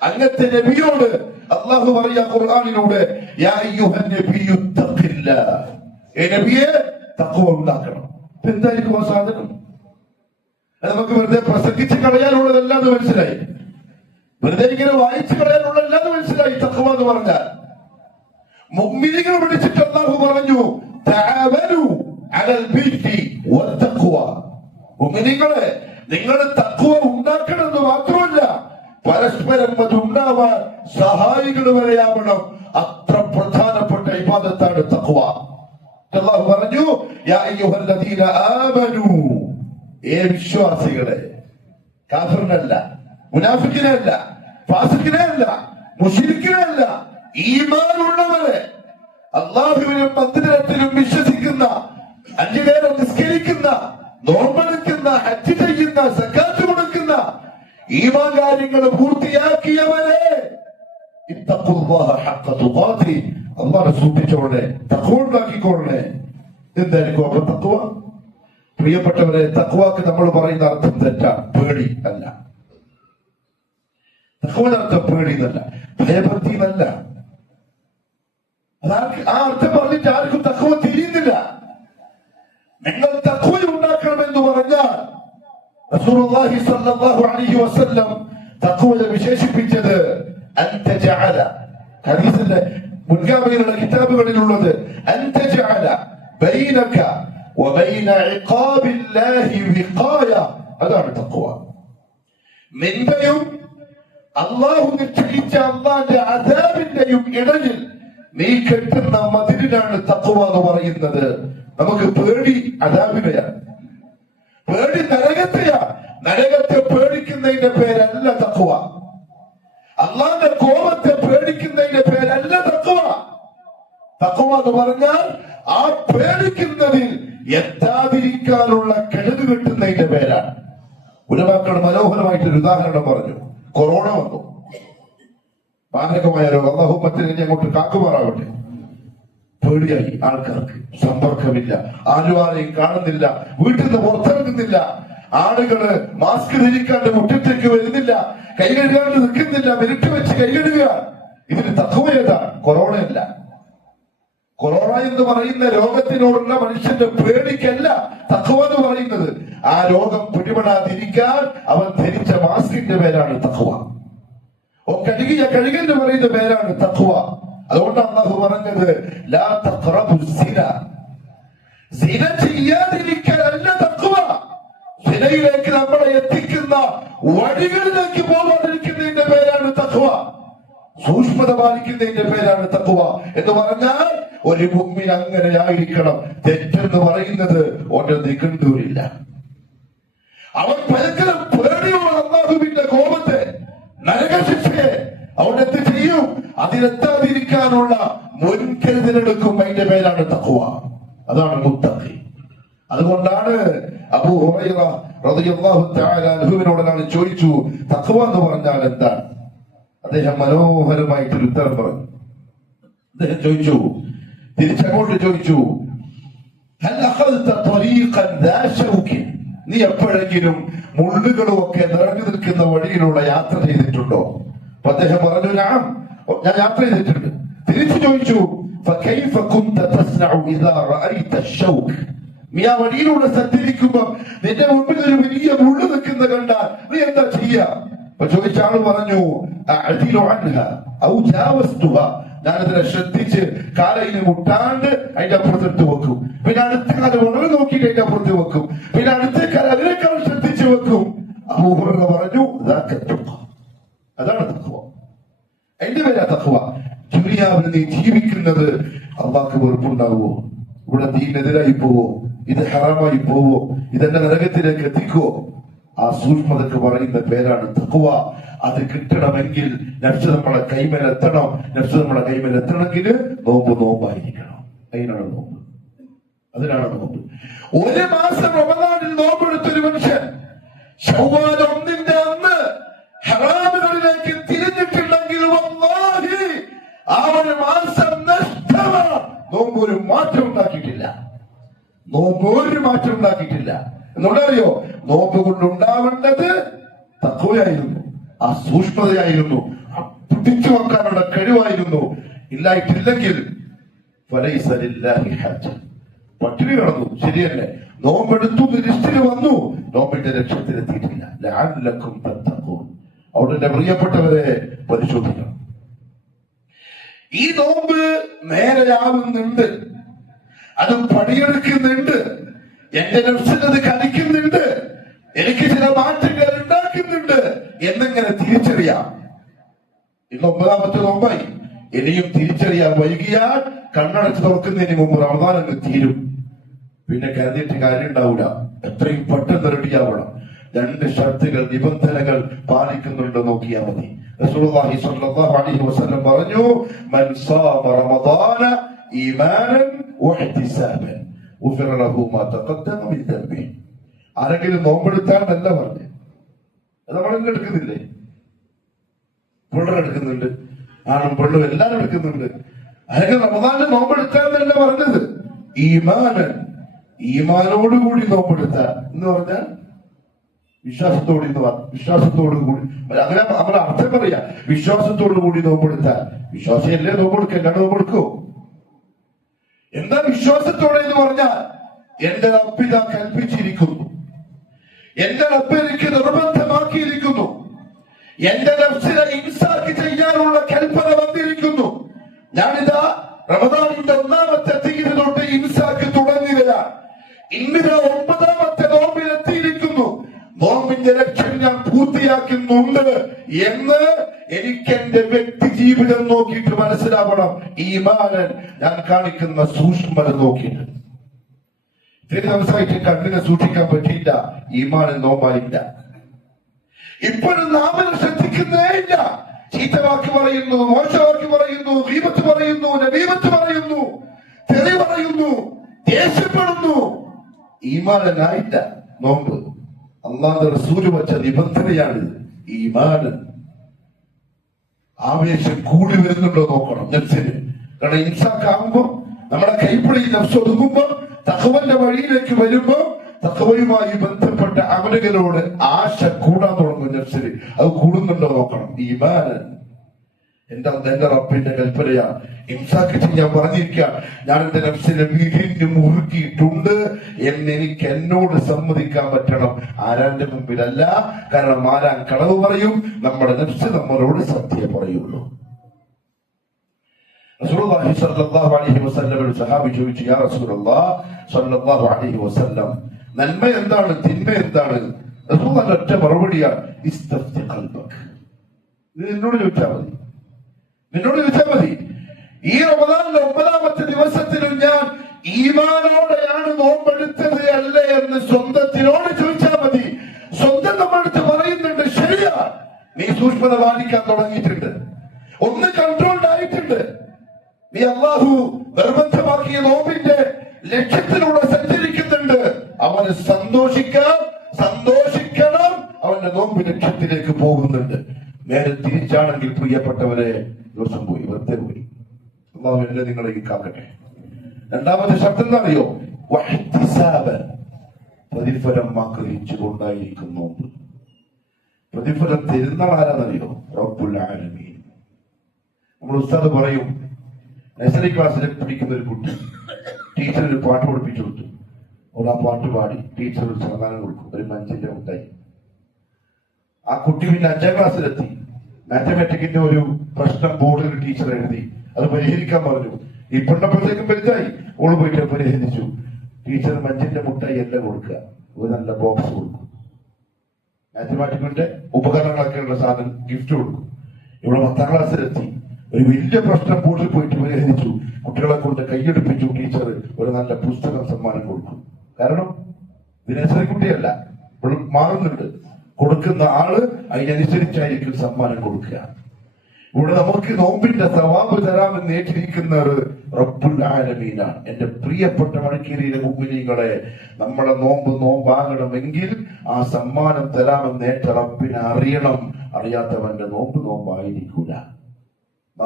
അങ്ങനത്തെ നബിയോട് അല്ലാഹു പറയാ ഖുർആനിലൂടെ, യാ അയ്യുഹൻ നബിയ്യു തഖില്ലാഹ്, ഏ നബിയെ തഖ്വ ഉണ്ടാക്കണം. എന്തായിരിക്കും ആ സാധനം? അത് നമുക്ക് വെറുതെ പ്രസംഗിച്ച് കളയാനുള്ളതല്ലാന്ന് മനസ്സിലായി, വെറുതെ ഇങ്ങനെ വായിച്ചു കളയാനുള്ളതല്ലാന്ന് മനസ്സിലായി. തഖ്വ എന്ന് പറഞ്ഞാൽ മുഅ്മിനീങ്ങളെ വിളിച്ചിട്ട് അല്ലാഹു പറഞ്ഞു, തഅവനു അലൽ ബിർരി വത്തഖ്വ. മുഅ്മിനീങ്ങളെ, നിങ്ങൾ തഖ്വ ഉണ്ടാക്കണമെന്ന് മാത്രമല്ല, പരസ്പരം അതുണ്ടാവാൻ സഹായികൾ വരെയാവണം. അത്ര പ്രധാനപ്പെട്ട ഇബാദത്താണ് തഖ്വ. അല്ലാഹു പറഞ്ഞു, യാ അയ്യുഹല്ലദീന ആമനു, ഏ വിശ്വാസികളെ, കാഫിറിനല്ല, മുനാഫിക്കിനല്ല, ഫാസിക്കിനല്ല, മുശ്രിക്കിനല്ല, ഈമാനുള്ളവരെ, അല്ലാഹുവിനും മന്ദിരത്തിലും വിശ്വസിക്കുന്ന, 5 നേരം നിസ്കരിക്കുന്ന, നോമ്പെടുക്കുന്ന, ഹജ്ജ് ചെയ്യുന്ന, സക്കാത്ത് കൊടുക്കുന്ന, ഈമാൻ കാര്യങ്ങൾ പൂർത്തിയാക്കിയവരെ, ഇത്തഖുല്ലാഹ ഹഖ്ക തുഖാതി, അല്ലാഹുവിനെ സൂക്ഷിച്ചോളെ, തഖ്വ ഉണ്ടാക്കിക്കോളെ. എന്തായിരിക്കും അപ്പൊ തഖ്വ? പ്രിയപ്പെട്ടവരെ, തഖ്വക്ക് നമ്മൾ പറയുന്ന അർത്ഥം തെറ്റാണ്. പേടി അല്ല. തഖ്വയുടെ അർത്ഥം പേടി എന്നല്ല, ഭയഭക്തി എന്നല്ല. ആ അർത്ഥം പറഞ്ഞിട്ട് ആർക്കും തഖ്വ തിരിയുന്നില്ല. നിങ്ങൾ തഖ്വ ഉണ്ടാക്കണമെന്ന് പറഞ്ഞാൽ റസൂലുള്ളാഹി സ്വല്ലല്ലാഹു അലൈഹി വസല്ലം തഖ്വയെ വിശേഷിപ്പിച്ചത് അൻ തജഅല, ഹദീസിന്റെ മുൻഗാമികളുടെ കിതാബുകളിലുള്ളത്, അൻ തജഅല ബൈനക വബൈന ഇഖാബില്ലാഹി വിഖായ. അതാണ് തഖ്വ. നിന്റെയും അല്ലാഹു നിശ്ചയിച്ച അല്ലാഹുവിന്റെ അദാബിന്റെയും ഇടയിൽ നീ കെട്ടുന്ന മതിലിനാണ് തഖ്വ എന്ന് പറയുന്നത്. നമുക്ക് പേടി അദാബിനെയാണ്, പേടി നരകത്തെയാണ്. നരകത്തെ പേടിക്കുന്നതിന്റെ പേരല്ല തഖ്വ. അല്ലാഹുവിന്റെ കോപത്തെ പേടിക്കുന്നതിന്റെ പേരല്ല തഖ്വ. തഖ്വ എന്ന് പറഞ്ഞാൽ ആ പേടിക്കുന്നതിൽ എത്താതിരിക്കാനുള്ള കഴിവ് കിട്ടുന്നതിന്റെ പേരാണ്. ഉലമാക്കൾ മനോഹരമായിട്ടൊരു ഉദാഹരണം പറഞ്ഞു. കൊറോണ വന്നു, മാരകമായ രോഗം. അല്ലാഹു മറ്റേ അങ്ങോട്ട് കാക്കുമാറാവട്ടെ. പേടിയായി ആൾക്കാർക്ക്, സമ്പർക്കമില്ല, ആരും കാണുന്നില്ല, വീട്ടിൽ നിന്ന് പുറത്തിറങ്ങുന്നില്ല, ആളുകള് മാസ്ക് ധരിക്കാണ്ട് മുറ്റത്തേക്ക് വരുന്നില്ല, കൈ കഴുകാണ്ട് നിൽക്കുന്നില്ല, മിനിറ്റ് വെച്ച് കൈ കഴുകുക. ഇതിന് തഖ്വ ഏതാ? കൊറോണയല്ല. കൊറോണ എന്ന് പറയുന്ന രോഗത്തിനോടുള്ള മനുഷ്യന്റെ പേടിക്കല്ല തഖ്വ എന്ന് പറയുന്നത്. ആ രോഗം പിടിപെടാതിരിക്കാൻ അവൻ ധരിച്ച മാസ്കിന്റെ പേരാണ് തഖ്വ. കഴുകിയ കഴുകെന്ന് പറയുന്ന പേരാണ് തഖ്വ. അതുകൊണ്ട് അല്ലാഹു പറഞ്ഞത്, ലാ തഖറബു സിന, സിന ചെയ്യാതിരിക്കലല്ല തഖ്വ. സിനയിലേക്ക് നമ്മളെ എത്തിക്കുന്ന വഴികളിലേക്ക് പോകാതിരിക്കുന്നതിന്റെ പേരാണ് തഖ്വ. സൂക്ഷ്മത പാലിക്കുന്നതിന്റെ പേരാണ് തഖ്വ. എന്ന് പറഞ്ഞാൽ ഒരു മുഅ്മിൻ അങ്ങനെ ആയിരിക്കണം. തെറ്റെന്ന് പറയുന്നത് ഓന്റെ നിഘണ്ടുവില്ല. അവൻ ഭയങ്കര പേടിയുള്ള അല്ലാഹുവിന്റെ കോപത്തെ, നരകശിക്ഷയെ അവൻ എന്ത് ചെയ്യും? അതിലെത്താതിരിക്കാനുള്ള മുൻകരുതലെടുക്കും. അതിന്റെ പേരാണ് തഖ്വ. അതാണ് മുത്തഖി. അതുകൊണ്ടാണ് അബൂ ഹുറൈറ റളിയല്ലാഹു തആല അൻഹുവിനോട് ചോദിച്ചു, തഖ്വ എന്ന് പറഞ്ഞാൽ എന്താണ്? അദ്ദേഹം മനോഹരമായിട്ടൊരു ഉത്തരം പറഞ്ഞു. അദ്ദേഹം ചോദിച്ചു, തിരിച്ചങ്ങോട്ട് ചോദിച്ചു, ഹൽ അഖൽത ത്വരീഖൻ ദാ ശൗകിൻ, നീ എപ്പോഴെങ്കിലും മുള്ളുകളും ഒക്കെ നിറഞ്ഞു നിൽക്കുന്ന വഴിയിലൂടെ യാത്ര ചെയ്തിട്ടുണ്ടോ? അപ്പൊ അദ്ദേഹം പറഞ്ഞു, ഞാൻ യാത്ര ചെയ്തിട്ടുണ്ട്. തിരിച്ചു ചോദിച്ചു, ഫകൈഫ കുൻത തസ്നഉ ഇദാ റഅയ്ത അശ്ശൗക്, നീ ആ വഴിയിലൂടെ സഞ്ചരിക്കുമ്പോൾ നിന്റെ മുമ്പിൽ ഒരു വലിയ മുള്ളു നിൽക്കുന്ന കണ്ടാൽ മതിയ? അപ്പൊ ചോദിച്ച ആള് പറഞ്ഞു അഅദിലു അൻഹ ഔ ജാവസ്തുഹ, ഞാനതിനെ ശ്രദ്ധിച്ച് കാലയിന് മുട്ടാണ്ട് അതിന്റെ അപ്പുറത്തെടുത്ത് വെക്കും. പിന്നെ അടുത്ത കാല ഉണവ് നോക്കിയിട്ട് അതിന്റെ അപ്പുറത്ത് വെക്കും. പിന്നെ അടുത്ത കാല അതിനേക്കാൾ ശ്രദ്ധിച്ച് വെക്കും. അബൂ ഹുറൈറ പറഞ്ഞു അതാണ് തഖ്വ. അതിന്റെ പേരാ തഖ്വ. ദുനിയാവിൽ നീ ജീവിക്കുന്നത് അള്ളാഹ്ക്ക് വെറുപ്പുണ്ടാവുമോ? ഇവിടെ ദീനെതിരായി പോവോ? ഇത് ഹറാമായി പോവോ? ഇതെന്നെ നരകത്തിലേക്ക് എത്തിക്കുവോ? ആ സൂക്ഷ്മതക്ക് പറയുന്ന പേരാണ് തഖ്വ. അത് കിട്ടണമെങ്കിൽ നഫ്സ് നമ്മളെ കൈമേലെത്തണം. നഫ്സ് നമ്മളെ കൈമേലെത്തണമെങ്കിൽ നോമ്പായിരിക്കണം. അതിനാണ് നോമ്പ്. അതിനാണ് നോമ്പ്. ഒരു മാസം റമദാനിൽ നോമ്പെടുത്തൊരു മനുഷ്യൻ ശവ്വാൽ 1 അന്ന് ഹറാമുകളിലേക്ക് തിരിഞ്ഞിട്ടുണ്ടെങ്കിൽ വല്ലാഹി ആ ഒരു മാസം നഷ്ടമാണ്. നോമ്പ് ഒരു മാറ്റം ഉണ്ടാക്കിയിട്ടില്ല. നോമ്പ് ഒരു മാറ്റം ഉണ്ടാക്കിയിട്ടില്ല. എന്നുള്ളറിയോ? നോമ്പ് കൊണ്ടുണ്ടാവേണ്ടത് തഖ്വയായിരുന്നു, ആ സൂക്ഷ്മതയായിരുന്നു, ആ പിടിച്ചു വെക്കാനുള്ള കഴിവായിരുന്നു. ഇല്ലായിട്ടില്ലെങ്കിൽ പട്ടിണി കിടന്നു, ശരിയല്ലേ? നോമ്പെടുത്തു, ലിസ്റ്റിന് വന്നു, നോമ്പിന്റെ ലക്ഷ്യത്തിലെത്തിയിട്ടില്ല. ലഅല്ലക്കും തത്തഖൂൻ. അവിടെ എന്റെ പ്രിയപ്പെട്ടവരെ പരിശോധിക്കണം. ഈ നോമ്പ് നേരെയാവുന്നുണ്ട്, അത് പണിയെടുക്കുന്നുണ്ട്, എന്റെ നഫ്സിനത് കളിക്കുന്നുണ്ട്, എനിക്ക് ചില മാറ്റങ്ങൾ ഉണ്ടാക്കുന്നുണ്ട് എന്നിങ്ങനെ തിരിച്ചറിയാം. ഇന്ന് 9ാമത്തെ നോമ്പായി. ഇനിയും തിരിച്ചറിയാൻ വൈകിയാൽ കണ്ണടച്ച് തുറക്കുന്നതിന് മുമ്പ് റമദാൻ അങ്ങ് തീരും. പിന്നെ കരുതിയിട്ട് കാര്യം ഉണ്ടാവില്ല. എത്രയും പെട്ടെന്ന് റെഡിയാവണം. 2 ഷർത്തുകൾ, നിബന്ധനകൾ പാലിക്കുന്നുണ്ട് നോക്കിയാൽ മതി. റസൂലുള്ളാഹി സ്വല്ലല്ലാഹു അലൈഹി വസല്ലം പറഞ്ഞു, മൻ സാമ റമദാന ഈമാനൻ വഹ്തിസാബൻ ഗുഫിറ ലഹു മാ തഖദ്ദമ മിൻ ദംബിഹി. ആരെങ്കിലും നോമ്പെടുത്താൽ നല്ല പറഞ്ഞു. അത് നമ്മളെല്ലാം എടുക്കുന്നില്ലേ? പിള്ളേർ എടുക്കുന്നുണ്ട്, ആണും പെണ്ണും എല്ലാരും എടുക്കുന്നുണ്ട്. ആരെങ്കിലും റമദാനിൽ നോമ്പെടുത്താൽ എന്നല്ല പറഞ്ഞത്. ഈമാനൻ, ഈമാനോടുകൂടി നോമ്പെടുത്താൽ എന്ന് പറഞ്ഞാൽ വിശ്വാസത്തോട് കൂടി. അങ്ങനെ നമ്മുടെ അർത്ഥം പറയാ, വിശ്വാസത്തോടു കൂടി നോമ്പെടുത്താൽ. വിശ്വാസിയല്ലേ നോമ്പെടുക്കുക, അല്ലാണ്ട് നോമ്പെടുക്കോ? എന്താ വിശ്വാസത്തോടെ എന്ന് പറഞ്ഞാൽ, എന്റെ റബ്ബ് ഇതാ കൽപ്പിച്ചിരിക്കുന്നു, എന്റെ റബ്ബ് എനിക്ക് നിർബന്ധമാക്കിയിരിക്കുന്നു, എന്റെ നഫ്സിനെ ഇൻസാക്ക് ചെയ്യാനുള്ള കൽപ്പന വന്നിരിക്കുന്നു. ഞാനിതാ റമദാനിന്റെ 1ാമത്തെ തീയതി തൊട്ട് ഇൻസാക്ക് തുടങ്ങുകയാണ്. ഇന്നിതാ 9ാമത്തെ നോമ്പിലെത്തിയിരിക്കുന്നു. നോമ്പിന്റെ ലക്ഷ്യം ഞാൻ പൂർത്തിയാക്കുന്നുണ്ട് എന്ന് എനിക്ക് എന്റെ വ്യക്തി ജീവിതം നോക്കിയിട്ട് മനസ്സിലാവണം. ഈമാനൻ, ഞാൻ കാണിക്കുന്ന സൂക്ഷ്മത നോക്കിയിട്ട്. ഇത്തിരി ദിവസമായിട്ട് കണ്ണിനെ സൂക്ഷിക്കാൻ പറ്റിയില്ല, ഈമാനൻ നോമ്പായില്ല. ഇപ്പോഴും നാമിനെ ശ്രദ്ധിക്കുന്നേ ഇല്ല. ചീത്തവാക്ക് പറയുന്നു, മോശവാക്ക് പറയുന്നു, ഗീബത്ത് പറയുന്നു, നബീബത്ത് പറയുന്നു, തെറി പറയുന്നു, ദേഷ്യപ്പെടുന്നു. ഈമാനനായില്ല നോമ്പ്. അല്ലാഹുവിന്റെ റസൂൽ വച്ച നിബന്ധനയാണ് ഈമാൻ. ആവേശം കൂടി വരുന്നുണ്ടോ നോക്കണം നഫ്സിന്. കാരണം ഇൻസാക്കാകുമ്പോ നമ്മുടെ കൈപ്പിടിയിൽ നഫ്സ് ഒതുങ്ങുമ്പോ തഖ്വന്റെ വഴിയിലേക്ക് വരുമ്പോ തഖ്വയുമായി ബന്ധപ്പെട്ട അമലുകളോട് ആശ കൂടാൻ തുടങ്ങും നഫ്സിന്. അത് കൂടുന്നുണ്ടോ നോക്കണം. ഈമാൻ എന്റെ റബ്ബിന്റെ കൽപ്പനയാണ്. ഇംസാക്ക് ചെയ്യാൻ പറഞ്ഞിരിക്കുക. ഞാൻ എന്റെ നഫ്സിനെ വിരിഞ്ഞു മുറുക്കിയിട്ടുണ്ട് എന്നെനിക്ക് എന്നോട് സമ്മതിക്കാൻ പറ്റണം. ആരാന്റെ മുമ്പിലല്ല. കാരണം ആരാൻ കളവ് പറയും? നമ്മുടെ നഫ്സ് നമ്മളോട് സത്യം പറയുള്ളൂ. റസൂലുള്ളാഹി സ്വല്ലല്ലാഹു അലൈഹി വസല്ലം ഒരു സഹാബി ചോദിച്ചു, യാ റസൂലല്ലാഹ് സ്വല്ലല്ലാഹു അലൈഹി വസല്ലം, നന്മ എന്താണ്, തിന്മ എന്താണ്? റസൂലുള്ളാഹിന്റെ ഒറ്റ മറുപടിയാണ്, ഇസ്തഫ്തി ഖൽബക്. ഇത് എന്നോട് ചോദിച്ചാൽ മതി, നിന്നോട് ചോദിച്ചാൽ മതി. ഈ റമദാനിലെ 9ാമത്തെ ദിവസത്തിലും ഞാൻ ഈമാനോടെയാണ് നോമ്പെടുത്തത് അല്ലേ എന്ന് സ്വന്തത്തിനോട് ചോദിച്ചാൽ മതി. സ്വന്തം നമ്മളടുത്ത് പറയുന്നുണ്ട്, ശരിയാ, നീ സൂക്ഷ്മത പാലിക്കാൻ തുടങ്ങിയിട്ടുണ്ട്, ഒന്ന് കൺട്രോൾഡ് ആയിട്ടുണ്ട്, നീ അല്ലാഹു നിർബന്ധമാക്കിയ നോമ്പിന്റെ ലക്ഷ്യത്തിലൂടെ സഞ്ചരിക്കുന്നുണ്ട്. അവന് സന്തോഷിക്കണം, അവന്റെ നോമ്പ് ലക്ഷ്യത്തിലേക്ക് പോകുന്നുണ്ട്. നേരെ തിരിച്ചാണെങ്കിൽ പ്രിയപ്പെട്ടവരെ, ദിവസം പോയി, വെറുതെ പോയി. അല്ലാഹു എന്നെ നിങ്ങളെ കാക്കട്ടെ. 2ാമത്തെ ശബ്ദം എന്താ അറിയോ? വഹ്തിസാബൻ, പ്രതിഫലം ആഗ്രഹിച്ചുകൊണ്ടായിരിക്കും നോമ്പ്. പ്രതിഫലം തരുന്ന ആരാന്നറിയോ? റബ്ബുൽ ആലമീൻ. നമ്മൾ ഉസ്താദ് പറയും, നഴ്സറി ക്ലാസ്സിൽ പഠിക്കുന്ന ഒരു കുട്ടി ടീച്ചർ ഒരു പാട്ട് പഠിപ്പിച്ചു കൊടുത്തു. അവൾ ആ പാട്ട് പാടി ടീച്ചർ ഒരു സമ്മാനം കൊടുക്കും, ഒരു 5ന്റെ മുട്ടായി. ആ കുട്ടി പിന്നെ 5ാം ക്ലാസ്സിലെത്തി. മാത്തമാറ്റിക്കിന്റെ ഒരു പ്രശ്നം ബോർഡിൽ ടീച്ചർ എഴുതി, അത് പരിഹരിക്കാൻ പറഞ്ഞു. ഈ പെണ്ണപ്പോഴത്തേക്കും വലുതായി. ഓള് പോയിട്ട് പരിഹരിച്ചു. ടീച്ചർ മഞ്ചിന്റെ മുട്ടായി എല്ലാം കൊടുക്കുക, ഒരു നല്ല ബോക്സ് കൊടുക്കും, മാത്തമാറ്റിക്കിന്റെ ഉപകരണങ്ങളൊക്കെ ഉള്ള സാധനം ഗിഫ്റ്റ് കൊടുക്കും. ഇവിടെ 10ാം ക്ലാസ്സിലെത്തി. ഒരു വലിയ പ്രശ്നം ബോർഡിൽ പോയിട്ട് പരിഹരിച്ചു. കുട്ടികളെ കൊണ്ട് കൈയെടുപ്പിച്ചു. ടീച്ചർ ഒരു നല്ല പുസ്തകം സമ്മാനം കൊടുക്കും. കാരണം ദിനേശ്വരി കുട്ടിയല്ല, ഇപ്പോഴും മാറുന്നുണ്ട്. കൊടുക്കുന്ന ആള് അതിനനുസരിച്ചായിരിക്കും സമ്മാനം കൊടുക്കുക. ഇവിടെ നമുക്ക് നോമ്പിന്റെ സവാബ് തരാമെന്ന് ഏറ്റിരിക്കുന്നത് റബ്ബുൽ ആലമീനാണ്. എന്റെ പ്രിയപ്പെട്ട മണിക്കേരിയിലെ മുഅ്മിനീങ്ങളെ, നമ്മളെ നോമ്പാകണമെങ്കിൽ ആ സമ്മാനം തരാമെന്ന് ഏറ്റ റബ്ബിനെ അറിയണം. അറിയാത്തവന്റെ നോമ്പായിരിക്കൂല. ആ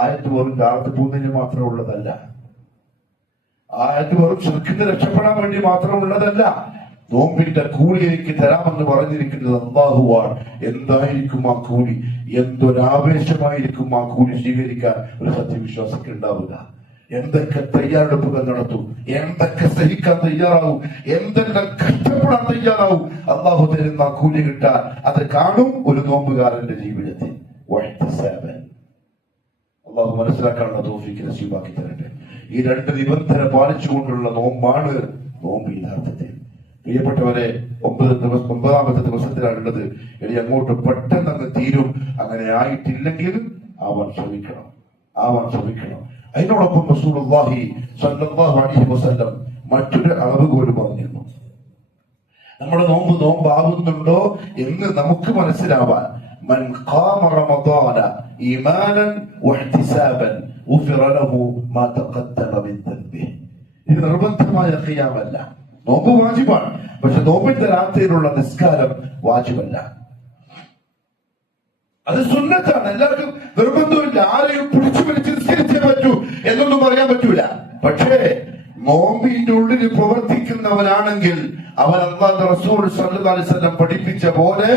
ആയത്ത് വെറും കാലത്ത് പോകുന്നതിന് മാത്രം ഉള്ളതല്ല. ആയത്ത് വെറും ശിർക്കിന് രക്ഷപ്പെടാൻ വേണ്ടി മാത്രം ഉള്ളതല്ല. നോമ്പിന്റെ കൂലി എനിക്ക് തരാമെന്ന് പറഞ്ഞിരിക്കുന്നത് അല്ലാഹുവാണ്. എന്തായിരിക്കും ആ കൂലി? എന്തൊരാവേശമായിരിക്കും ആ കൂലി സ്വീകരിക്കാൻ ഒരു സത്യവിശ്വാസിക്ക് ഉണ്ടാവുക? എന്തൊക്കെ തയ്യാറെടുപ്പുകൾ നടത്തും, എന്തൊക്കെ സഹിക്കാൻ തയ്യാറാവും, എന്തെല്ലാം കഷ്ടപ്പെടാൻ തയ്യാറാവും. അള്ളാഹു തരുന്ന കൂലി കിട്ടാൻ അത് കാണും ഒരു നോമ്പുകാരന്റെ ജീവിതത്തിൽ. അള്ളാഹു മനസ്സിലാക്കാനുള്ള തൗഫീഖ് നസീബാക്കി തരട്ടെ. ഈ 2 നിബന്ധന പാലിച്ചുകൊണ്ടുള്ള നോമ്പാണ് നോമ്പ് യഥാർത്ഥത്തിൽ. പ്രിയപ്പെട്ടവരെ, 9ാമത്തെ ദിവസത്തിലാണുള്ളത്. ഇനി അങ്ങോട്ട് പെട്ടെന്ന് അങ്ങ് തീരും. അങ്ങനെ ആയിട്ടില്ലെങ്കിൽ ആവാൻ ശ്രമിക്കണം. അതിനോടൊപ്പം റസൂലുള്ളാഹി സ്വല്ലല്ലാഹു അലൈഹി വസല്ലം മറ്റൊരു അളവ് പോലും പറഞ്ഞിരുന്നു. നമ്മുടെ നോമ്പാവുന്നുണ്ടോ എന്ന് നമുക്ക് മനസ്സിലാവാൻ, മൻ ഖാമ റമദാന ഈമാനൻ വഹ്തിസാബൻ ഗുഫിറ ലഹു മാ തഖദ്ദമ മിൻ ദംബിഹി. ഇത് നിർബന്ധമായ ഖിയാമല്ല. നോമ്പ് വാജിബാണ്, പക്ഷെ നോമ്പിന്റെ രാത്രിയിലുള്ള നിസ്കാരം വാജിബല്ല. അത് സുന്നത്താണ്. എല്ലാവർക്കും നിർബന്ധമില്ല. ആരെയും പിടിച്ചു പിടിച്ച് നിസ്കരിച്ചേ പറ്റൂ എന്നൊന്നും പറയാൻ പറ്റൂല. പക്ഷേ നോമ്പിന്റെ ഉള്ളിൽ പ്രവർത്തിക്കുന്നവനാണെങ്കിൽ അവൻ അല്ലാഹുവിന്റെ റസൂൽ സല്ലല്ലാഹു അലൈഹി വസല്ലം പഠിപ്പിച്ച പോലെ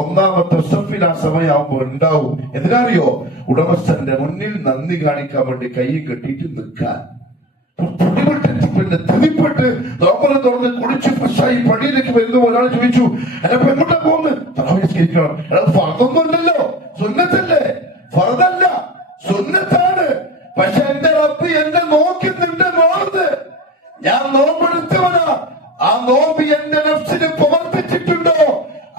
1ാമത്തെ സഫിൽ ആ സമയമാകുമ്പോൾ ഉണ്ടാവും. എന്തിനറിയോ? ഉടമസ്ഥന്റെ മുന്നിൽ നന്ദി കാണിക്കാൻ വേണ്ടി കൈ കെട്ടിയിട്ട് നിൽക്കാൻ. പിന്നെ തിരിപ്പെട്ട് നോമ്പല തുറന്ന് കുടിച്ച് ഫ്രഷായി പടിയിലേക്ക് വരുന്ന ഒരാൾ ചോദിച്ചു, എന്നെ പെൺകുട്ട പോകുന്നു തലവസ്കരിക്കണം. ഫർദൊന്നുമല്ലല്ലോ, സുന്നത്തല്ലേ? ഫർദല്ല, സുന്നത്താണ്. പക്ഷെ എന്റെ റബ്ബ് എന്നെ നോക്കുന്നുണ്ട്. നോർന്ന് ഞാൻ നോമ്പെടുത്തവനാ. ആ നോമ്പ് എന്റെ നഫ്സിന് പ്രവർത്തിച്ചിട്ടുണ്ടോ?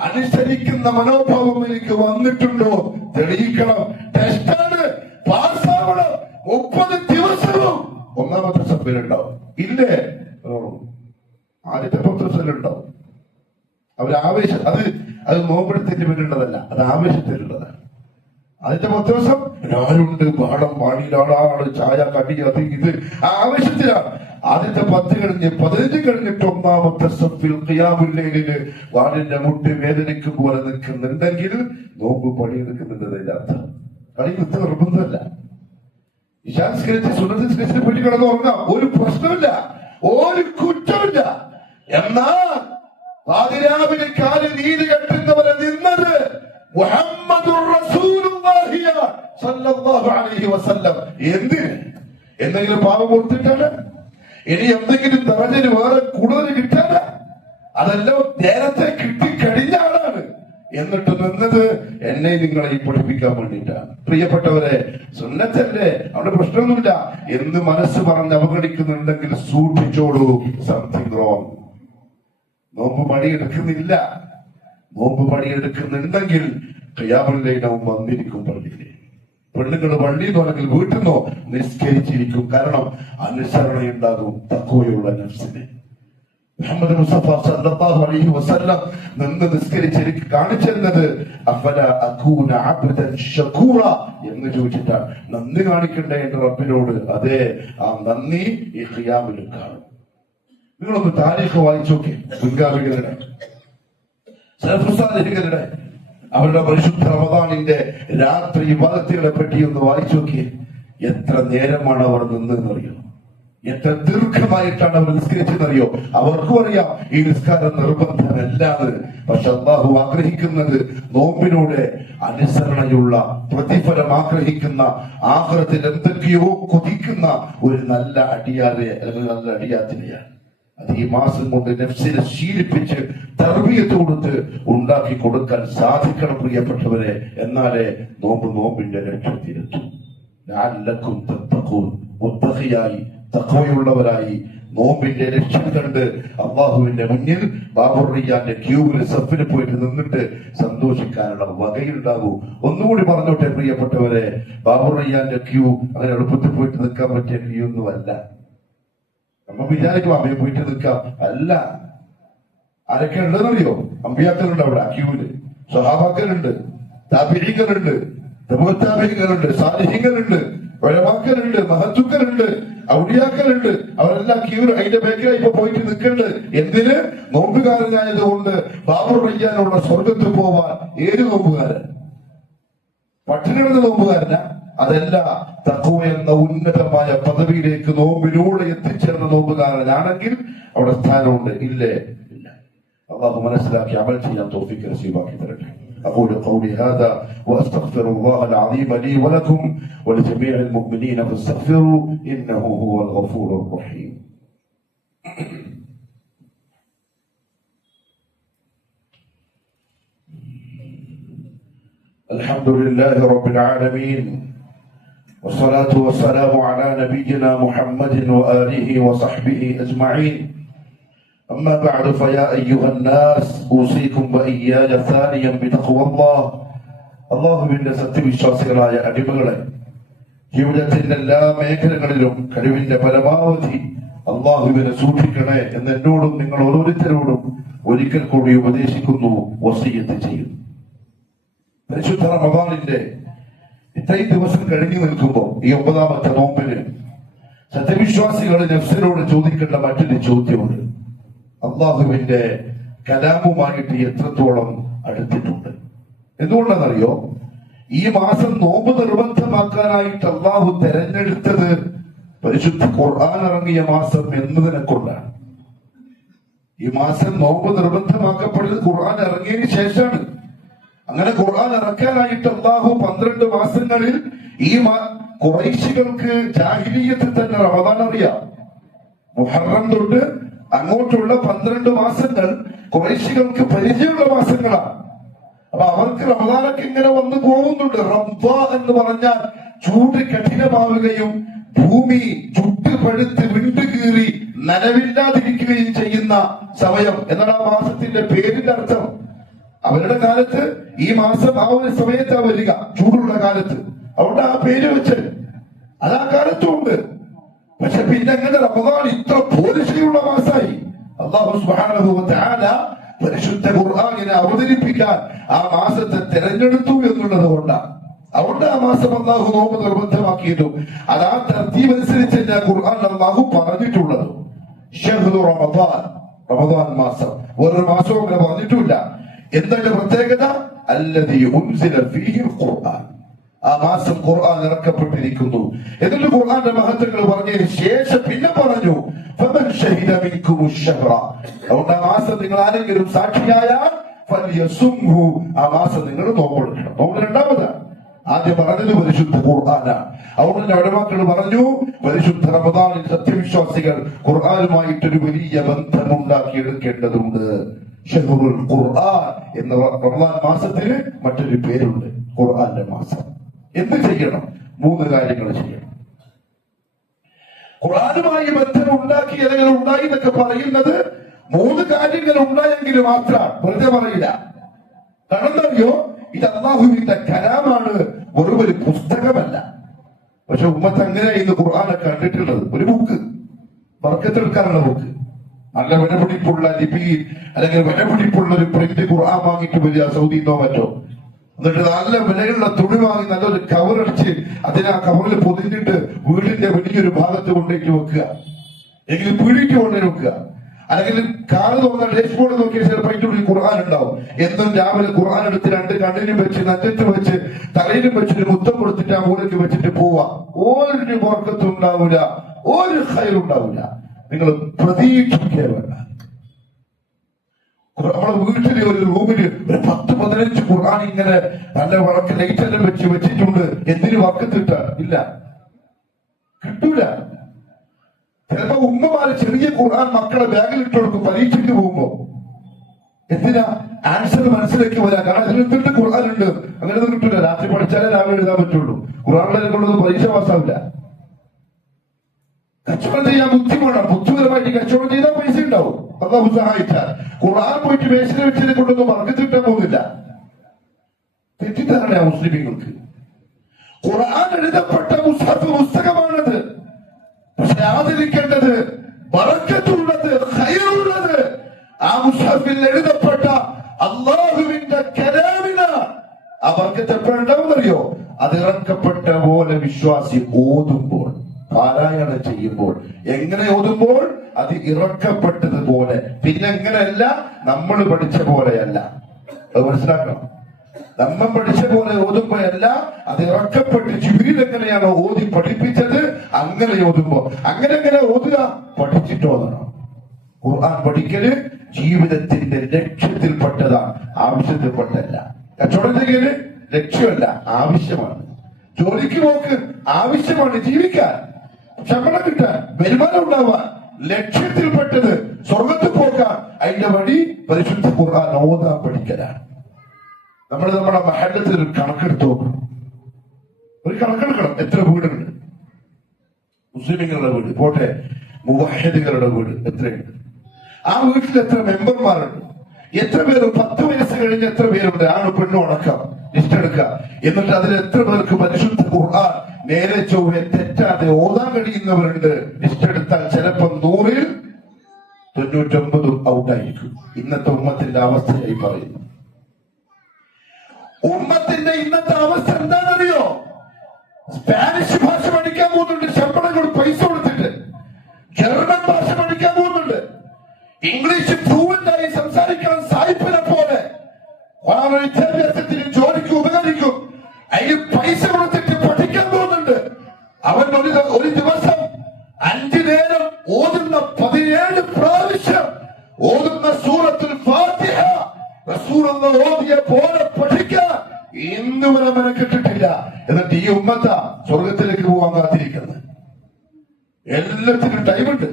അനുസരിക്കുന്ന മനോഭാവം എനിക്ക് വന്നിട്ടുണ്ടോ? തെളിയിക്കണം. ടെസ്റ്റാണ്, പാസ്സാവണം. 30 ദിവസവും 1ാമത്തെ സഭയിലുണ്ടാവും. ഇല്ലേ? ആദ്യത്തെ 10 ദിവസത്തിലുണ്ടാവും. അവരാവേശം, അത് നോമ്പെടുത്തതിന് വേണ്ടിയുള്ളതല്ല, അത് ആവേശത്തിലുള്ളതാണ്. ആദ്യത്തെ 10 ദിവസം എല്ലാവരുണ്ട്, പാടം പാടിയിലാണ്, ചായ കടി അത് ഇത്, ആ ആവേശത്തിലാണ്. ആദ്യത്തെ 10 കഴിഞ്ഞ് 15 കഴിഞ്ഞിട്ട് 1ാമത്തെ സഫിൽ ഖിയാമുൽ ലൈലില് വാളിന്റെ മുട്ടി വേദനിക്കും പോലെ നിൽക്കുന്നുണ്ടെങ്കിൽ നോമ്പ് പണിയെടുക്കുന്നുണ്ട്. അർത്ഥം കളി കുത്ത് നിർബന്ധമല്ല. ഇശാസ്കരിച്ച് സുന്നത്തിനെ പറ്റി കിടന്ന് ഉറങ്ങാം, ഒരു പ്രശ്നമില്ല, ഒരു കുറ്റമില്ല. എന്നാൽ പാതിരാവിലെ കാല് നീതി കെട്ടുന്നവരെ നിന്നത് മുഹമ്മദുർ റസൂലുള്ളാഹി സ്വല്ലല്ലാഹു അലൈഹി വസല്ലം. എന്തിന്? എന്തെങ്കിലും പാപം കൊടുത്തിട്ടാണ്? ഇനി എന്തെങ്കിലും ദറജന് വേറെ കൂടുതൽ കിട്ടാന? അതെല്ലാം നേരത്തെ കിട്ടിക്കഴിഞ്ഞ ആളാണ്. എന്നിട്ട് നിന്നത് എന്നെ നിങ്ങളെ പഠിപ്പിക്കാൻ വേണ്ടിയിട്ടാണ്. പ്രിയപ്പെട്ടവരെ, സുന്നത്തല്ലേ, അവിടെ പ്രശ്നമൊന്നുമില്ല എന്ന് മനസ്സ് പറഞ്ഞ് അവഗണിക്കുന്നുണ്ടെങ്കിൽ സൂക്ഷിച്ചോളൂ, സംതിങ് റോങ്. നോമ്പ് പണിയെടുക്കുന്നില്ല. നോമ്പ് പണിയെടുക്കുന്നുണ്ടെങ്കിൽ ഖിയാമുൽ ലൈലാവും വന്നിരിക്കും പള്ളിയിൽ. പെണ്ണുങ്ങൾ പള്ളിയിൽ നിന്നാണെങ്കിൽ വീട്ടിൽ നിന്നോ നിസ്കരിച്ചിരിക്കും. കാരണം അനുസരണയുണ്ടാകും തഖ്വയുള്ള നഫ്സിന്. മുഹമ്മദ് മുസ്തഫ സല്ലല്ലാഹു അലൈഹി വസല്ലം നിന്ന് നിസ്കരിച്ച് കാണിച്ചെന്നത് അഫല അകൂന അബ്ദൻ ശകൂറ എന്ന് ചോദിച്ചിട്ടാണ്. നന്ദി കാണിക്കണ്ടേ എന്റെ റബ്ബിനോട്? അതെ, ആ നന്ദി ഈ ഖിയാമിൽ കാണും. നിങ്ങളൊന്ന് താരീഖ് വായിച്ചു നോക്കി. മുൻഗാമികളുടെ, സലഫുസാലിഹികളുടെ, അവരുടെ പരിശുദ്ധ റമദാനിന്റെ രാത്രി ഇബാദത്തുകളെ പറ്റി ഒന്ന് വായിച്ചു നോക്കിയേ. എത്ര നേരമാണ് അവർ നിന്നതെന്നറിയോ? എത്ര ദീർഘമായിട്ടാണ് അവർ നിസ്കരിച്ചെന്നറിയോ? അവർക്കും അറിയാം ഈ നിസ്കാരം നിർബന്ധമല്ലാതെ. പക്ഷെ അല്ലാഹു ആഗ്രഹിക്കുന്നത് നോമ്പിലൂടെ അനുസരണയുള്ള പ്രതിഫലം ആഗ്രഹിക്കുന്ന, ആഖിറത്തിൽ എന്തൊക്കെയോ കൊതിക്കുന്ന ഒരു നല്ല അടിയാറെ അല്ലെങ്കിൽ നല്ല അടിയാത്തിനെയാണ്. അത് ഈ മാസം കൊണ്ട് നഫ്സിനെ ശീലിപ്പിച്ച് തർബിയത്ത് കൊടുത്ത് ഉണ്ടാക്കി കൊടുക്കാൻ സാധിക്കണം പ്രിയപ്പെട്ടവരെ. എന്നാലേ നോമ്പിന്റെ ലക്ഷ്യത്തിലെത്തും. ലഅല്ലക്കും തത്തഖൂൻ, മുത്തഖിയായി തഖ്വയുള്ളവരായി നോമ്പിന്റെ ലക്ഷ്യം കണ്ട് അള്ളാഹുവിന്റെ മുന്നിൽ ബാബുർ റിയാന്റെ ക്യൂവിൽ സഫിൽ പോയിട്ട് നിന്നിട്ട് സന്തോഷിക്കാനുള്ള വകയുണ്ടാകൂ. ഒന്നുകൂടി പറഞ്ഞോട്ടെ പ്രിയപ്പെട്ടവരെ, ബാബുർ റിയാന്റെ ക്യൂ അങ്ങനെ എളുപ്പത്തിൽ പോയിട്ട് നിൽക്കാൻ പറ്റിയ ക്യൂ ഒന്നുമല്ല. നമ്മൾ വിചാരിക്കും അമ്മയെ പോയിട്ട് നിൽക്കാം, അല്ല. ആരൊക്കെ ഉണ്ടെന്നറിയോ? അമ്പിയാക്കളുണ്ട് അവിടെ ക്യൂവില്, സ്വഹാബാക്കളുണ്ട്, താബിഈകളുണ്ട്, തബുത്താബിഈകളുണ്ട്, സാലിഹീങ്ങളുണ്ട്, ഉലമാക്കളുണ്ട്, മഹത്തുക്കളുണ്ട്, ഔലിയാക്കളുണ്ട്. അവരെല്ലാം ക്യൂവിൽ അതിന്റെ ബേക്കിലായി ഇപ്പൊ പോയിട്ട് നിൽക്കുന്നുണ്ട്. എന്തിന്? നോമ്പുകാരനായതുകൊണ്ട് ബാബുർ റയ്യാനുള്ള സ്വർഗത്തിൽ പോവാൻ. ഏത് നോമ്പുകാരൻ? പട്ടിണിയുടെ നോമ്പുകാരനാ? അതല്ല, തഖ്വ എന്ന ഉന്നതമായ പദവിയിലേക്ക് നോമ്പിലൂടെ എത്തിച്ചേർന്ന നോമ്പുകാരനാണെങ്കിൽ അവിടെ സ്ഥാനമുണ്ട്. ഇല്ലേ? ഇല്ല. അള്ളാഹു മനസ്സിലാക്കി അമൽ ചെയ്യാൻ തൗഫീഖ് നസീബാക്കി തരട്ടെ. أقول قولي هذا وأستغفر الله العظيم لي ولكم ولجميع المؤمنين فاستغفروا إنه هو الغفور الرحيم. الحمد لله رب العالمين والصلاة والسلام على نبينا محمد وآله وصحبه أجمعين. أما بعد فيا أيها الناس أوصيكم وإياي ثانيا بتقوى الله. അള്ളാഹുവിന്റെ സത്യവിശ്വാസികളായ അടിമകളെ, ജീവിതത്തിന്റെ എല്ലാ മേഖലകളിലും കഴിവിന്റെ പരമാവധി അള്ളാഹുവിനെ സൂക്ഷിക്കണേ എന്ന് എന്നോടും നിങ്ങൾ ഓരോരുത്തരോടും ഒരിക്കൽ കൂടി ഉപദേശിക്കുന്നു, വസിയ്യത്ത് ചെയ്യുന്നു. പരിശുദ്ധ റമദാനിന്റെ ഇത്രയും ദിവസം കഴിഞ്ഞു നിൽക്കുമ്പോൾ ഈ 9ാമത്തെ നോമ്പിന് സത്യവിശ്വാസികൾ നഫ്സിനോട് ചോദിക്കേണ്ട മറ്റൊരു ചോദ്യമുണ്ട്. അള്ളാഹുവിന്റെ കലാമുമായിട്ട് എത്രത്തോളം അടുത്തിട്ടുണ്ട്? എന്തുകൊണ്ടെന്നറിയോ? ഈ മാസം നോമ്പ് നിർബന്ധമാക്കാനായിട്ട് അള്ളാഹു തെരഞ്ഞെടുത്തത് പരിശുദ്ധ ഖുർആൻ ഇറങ്ങിയ മാസം എന്നതിനെ കൊണ്ടാണ്. ഈ മാസം നോമ്പ് നിർബന്ധമാക്കപ്പെടുന്നത് ഖുർആൻ ഇറങ്ങിയതിന് ശേഷമാണ്. അങ്ങനെ ഖുർആൻ ഇറക്കാനായിട്ട് അള്ളാഹു 12 മാസങ്ങളിൽ ഈ ഖുറൈശികൾക്ക് ജാഹിലിയ്യത്തിൽ തന്നെ റമദാൻ അറിയാം. മുഹറം തൊട്ട് അങ്ങോട്ടുള്ള 12 മാസങ്ങൾ ഖുറൈശികൾക്ക് പരിചയമുള്ള മാസങ്ങളാണ്. അപ്പൊ അവർക്ക് റമദാനൊക്കെ ഇങ്ങനെ വന്നു പോകുന്നുണ്ട്. റംദാ എന്ന് പറഞ്ഞാൽ ചൂട് കഠിനമാവുകയും ഭൂമി ചുട്ടുപഴുത്ത് വിണ്ടുകീറി നനവില്ലാതിരിക്കുകയും ചെയ്യുന്ന സമയം എന്നാണ് ആ മാസത്തിന്റെ പേരിന്റെ അർത്ഥം. അവരുടെ കാലത്ത് ഈ മാസം ആ ഒരു സമയത്താണ് വരിക, ചൂടുള്ള കാലത്ത്. അവിടെ ആ പേര് വെച്ച് അത് ആ കാലത്തും ഉണ്ട്. പക്ഷെ പിന്നെ അങ്ങനെ റമദാൻ ഇത്ര പോലീശയുള്ള മാസമായി. അല്ലാഹു സുബ്ഹാനഹു വ തആല പരിശുദ്ധ ഖുർആനിനെ അവതരിപ്പിക്കാൻ ആ മാസത്തെ തെരഞ്ഞെടുത്തു എന്നുള്ളത് കൊണ്ടാണ്. അതുകൊണ്ട് ആ മാസം അല്ലാഹു നോമ്പ് നിർബന്ധമാക്കിയിട്ടു. അത് ആ തർത്തീബ് അനുസരിച്ച് തന്നെ ഖുർആൻ അല്ലാഹു പറഞ്ഞിട്ടുള്ളത്. ശഹ്റു റമദാൻ, റമദാൻ മാസം. ഒരു മാസവും അങ്ങനെ പറഞ്ഞിട്ടില്ല. എന്താണ് പ്രത്യേകത? അല്ലദീ ഉൻസില ഫീഹിൽ ഖുർആൻ. ആ മാസം ഖുർആൻ ഇറക്കപ്പെട്ടിരിക്കുന്നു. എന്നിട്ട് ഖുർആന്റെ മഹത്വങ്ങൾ പറഞ്ഞതിന് ശേഷം പിന്നെ പറഞ്ഞു ഫമൻ ശഹിദ മിൻകുമുശ് ശഹ്റ. അതുകൊണ്ട് ആ മാസം നിങ്ങൾ ആരെങ്കിലും സാക്ഷിയായാൽ ഫൽയസുംഹു. ആ മാസം നിങ്ങൾ നോമ്പെടുക്കണം. നോമ്പ് രണ്ടാമതാണ്. ആദ്യം പറഞ്ഞത് പരിശുദ്ധ ഖുർആനാണ്. അതുകൊണ്ട് ഉലമാക്കൾ പറഞ്ഞു പരിശുദ്ധ റമദാനിൽ സത്യവിശ്വാസികൾ ഖുർആനുമായിട്ടൊരു വലിയ ബന്ധം ഉണ്ടാക്കിയെടുക്കേണ്ടതുണ്ട്. ഷഹ്റുൽ ഖുർആൻ എന്ന റമദാൻ മാസത്തിന് മറ്റൊരു പേരുണ്ട്, ഖുർആന്റെ മാസം. എന്ത് ചെയ്യണം? 3 കാര്യങ്ങൾ ചെയ്യണം. ഖുർആനുമായി ബന്ധം ഉണ്ടാക്കി അല്ലെങ്കിൽ ഉണ്ടായി എന്നൊക്കെ പറയുന്നത് 3 കാര്യങ്ങൾ ഉണ്ടായെങ്കിൽ മാത്രമാണ്, വെറുതെ പറയില്ല. കടന്നറിയോ? ഇത് അല്ലാഹുവിന്റെ കലാമാണ്, വെറും ഒരു പുസ്തകമല്ല. പക്ഷെ ഉമ്മത്ത് അങ്ങനെ ഇന്ന് ഖുർആനെ കണ്ടിട്ടുള്ളത് ഒരു ബുക്ക്, ബർക്കത്തെടുക്കാനുള്ള ബുക്ക്. നല്ല വിലപിടിപ്പുള്ള ലിപി അല്ലെങ്കിൽ വിലപിടിപ്പുള്ള ഒരു പ്രിന്റ് ഖുർആൻ വാങ്ങിയിട്ട് വരിക സൗദിന്നോ മറ്റോ, എന്നിട്ട് നല്ല വിലയുള്ള തുണി വാങ്ങി നല്ലൊരു കവറടിച്ച് അതിനെ ആ കവറിൽ പൊതിഞ്ഞിട്ട് വീടിന്റെ വലിയൊരു ഭാഗത്ത് കൊണ്ടേക്ക് വെക്കുക, എങ്കിലും പീടിയിട്ട് കൊണ്ടുപോയി വെക്കുക. അല്ലെങ്കിൽ കാറ് തോന്നുന്ന ഡാഷ്ബോർഡ് നോക്കിയാൽ ചിലപ്പോൾ അതിന്റെ ഉള്ളിൽ ഖുർആൻ ഉണ്ടാവും. എന്നും രാവിലെ ഖുർആൻ എടുത്ത് 2 കണ്ണിനും വെച്ച് നെഞ്ചത്ത് വെച്ച് തലയിലും വെച്ചിട്ട് മുത്തം കൊടുത്തിട്ട് ആ മൂലയ്ക്ക് വെച്ചിട്ട് പോവാ. ഒരു ബർക്കത്തും ഉണ്ടാവില്ല, ഒരു ഖൈറും ഉണ്ടാവില്ല. നിങ്ങൾ പ്രതീക്ഷിക്കേ വേണ്ട. നമ്മളെ വീട്ടിലെ ഒരു റൂമില് ഒരു 10-15 ഖുർആൻ ഇങ്ങനെ നല്ല വഴക്ക് ലൈറ്റെല്ലാം വെച്ചിട്ടുണ്ട്. എന്തിനു വക്കത്തിട്ട ഇല്ല, കിട്ടൂല. ചിലപ്പോ ഉമ്മമാര് ചെറിയ ഖുർആൻ മക്കളെ ബാഗിൽ ഇട്ട് കൊടുക്കും പരീക്ഷയ്ക്ക് പോകുമ്പോ. എന്തിനാ? ആൻസർ മനസ്സിലേക്ക് വരാം. കാരണം അതിലെന്തിട്ട് ഖുർആൻ ഉണ്ട്, അങ്ങനെ ഒന്നും കിട്ടൂല. രാത്രി പഠിച്ചാലേ രാവിലെ എഴുതാൻ പറ്റുള്ളൂ. ഖുർആനിലെ കൊണ്ടൊന്നും പരീക്ഷ പാസ്സാവില്ല. കച്ചവടം ചെയ്യാൻ ബുദ്ധി വേണം. ബുദ്ധിപരമായിട്ട് കച്ചവടം ചെയ്താൽ പൈസ ഉണ്ടാവും. അള്ളാഹു സഹായിച്ചാൽ. ഖുർആൻ പോയിട്ട് മേശിനെ വെച്ചതിനെ കൊണ്ടൊന്നും വർക്ക് കിട്ടാൻ പോകുന്നില്ല. തെറ്റിദ്ധാരണ മുസ്ലിമീങ്ങൾക്ക്. ഖുർആൻ എഴുതപ്പെട്ട പുസ്തകമാണത്. പക്ഷെ ആദരിക്കേണ്ടത് ബറക്കത്തുള്ളത്, ഖൈറുള്ളത് ആ മുസ്ഹഫിൽ എഴുതപ്പെട്ട അല്ലാഹുവിന്റെ കലാമിന്. ആ ബർക്കത്ത് എപ്പോഴുണ്ടാവുന്നറിയോ? അത് ഇറക്കപ്പെട്ട പോലെ വിശ്വാസി ഓതുമ്പോൾ, പാരായണം ചെയ്യുമ്പോൾ. എങ്ങനെ ഓതുമ്പോൾ? അത് ഇറക്കപ്പെട്ടതുപോലെ. പിന്നെ എങ്ങനെയല്ല? നമ്മൾ പഠിച്ച പോലെയല്ല. അത് മനസ്സിലാക്കണം. നമ്മൾ പഠിച്ച പോലെ ഓതുമ്പോഴല്ല, അത് ഇറക്കപ്പെട്ട് ജിബ്രീൽ എങ്ങനെയാണോ ഓതി പഠിപ്പിച്ചത് അങ്ങനെ ഓതുമ്പോ. അങ്ങനെ ഓതുക, പഠിച്ചിട്ട് ഓതണം. ഖുർആൻ പഠിക്കല് ജീവിതത്തിന്റെ ലക്ഷ്യത്തിൽപ്പെട്ടതാണ്, ആവശ്യത്തിൽപ്പെട്ടല്ല. കച്ചവടം ചെയ്യല് ലക്ഷ്യമല്ല, ആവശ്യമാണ്. ജോലിക്ക് പോക്ക് ആവശ്യമാണ്, ജീവിക്കാൻ, ശമ്പളം കിട്ടാൻ, വരുമാനം ഉണ്ടാവാൻ. ലക്ഷ്യത്തിൽപ്പെട്ടത് സ്വർഗത്തിൽ പോക്കാൻ അതിന്റെ വഴി പരിശുദ്ധ ഖുർആൻ ഓതാൻ പഠിക്കലാണ്. നമ്മുടെ മഹല്ലത്തിൽ ഒരു കണക്കെടുത്ത് നോക്കണം. ഒരു കണക്കെടുക്കണം. എത്ര വീടുണ്ട്? മുസ്ലിമുകളുടെ വീട് പോട്ടെ, മുവഹിദുകളുടെ വീട് എത്രയുണ്ട്? ആ വീട്ടിൽ എത്ര മെമ്പർമാരുണ്ട്? എത്ര പേര് 10 വയസ്സ് കഴിഞ്ഞ് എത്ര പേരുണ്ട്? ആണ് പെണ്ണും അടക്കം ലിസ്റ്റ് എടുക്കുക. എന്നിട്ട് അതിൽ എത്ര പേർക്ക് പരിശുദ്ധ ഖുർആൻ നേരെ ചൊവ്വെ തെറ്റാതെ ഓതാൻ കഴിയുന്നവരുണ്ട്? ലിസ്റ്റ് എടുത്താൽ ചിലപ്പോൾ 100ൽ 99 ഔട്ടായിരിക്കും. ഇന്നത്തെ ഉമ്മത്തിന്റെ അവസ്ഥയായി പറയുന്നു. ഉമ്മത്തിന്റെ ഇന്നത്തെ അവസ്ഥ എന്താണെന്നറിയോ? സ്പാനിഷ് ഭാഷ പഠിക്കാൻ പോകുന്നുണ്ട്, ശമ്പളം കൊടുത്ത് പൈസ കൊടുത്തിട്ട്. ജർമ്മൻ ഭാഷ പഠിക്കാൻ പോകുന്നുണ്ട്, ഇംഗ്ലീഷ് ഫ്ലൂവന്റായി സംസാരിക്കണം സായിപ്പിനെ പോലെ. വിദ്യാഭ്യാസത്തിന് ജോലിക്ക് ഉപകരിക്കും. അതിന് പൈസ കൊടുത്തിട്ട് പഠിക്കാൻ പോകുന്നുണ്ട്. അവൻ ഒരു ദിവസം 5 നേരം ഓതുന്ന 17 പ്രാവശ്യം ഓതുന്ന സൂറത്തുൽ ഫാത്തിഹ റസൂലുള്ളാഹി ഓതിയ പോലെ പഠിക്കാൻ ഇന്ന് വരെ മെനക്കെട്ടിട്ടില്ല. എന്നിട്ട് ഈ ഉമ്മത്ത സ്വർഗത്തിലേക്ക് പോകാൻ കാത്തിരിക്കുന്നത്. എല്ലാത്തിനും ടൈമുണ്ട്,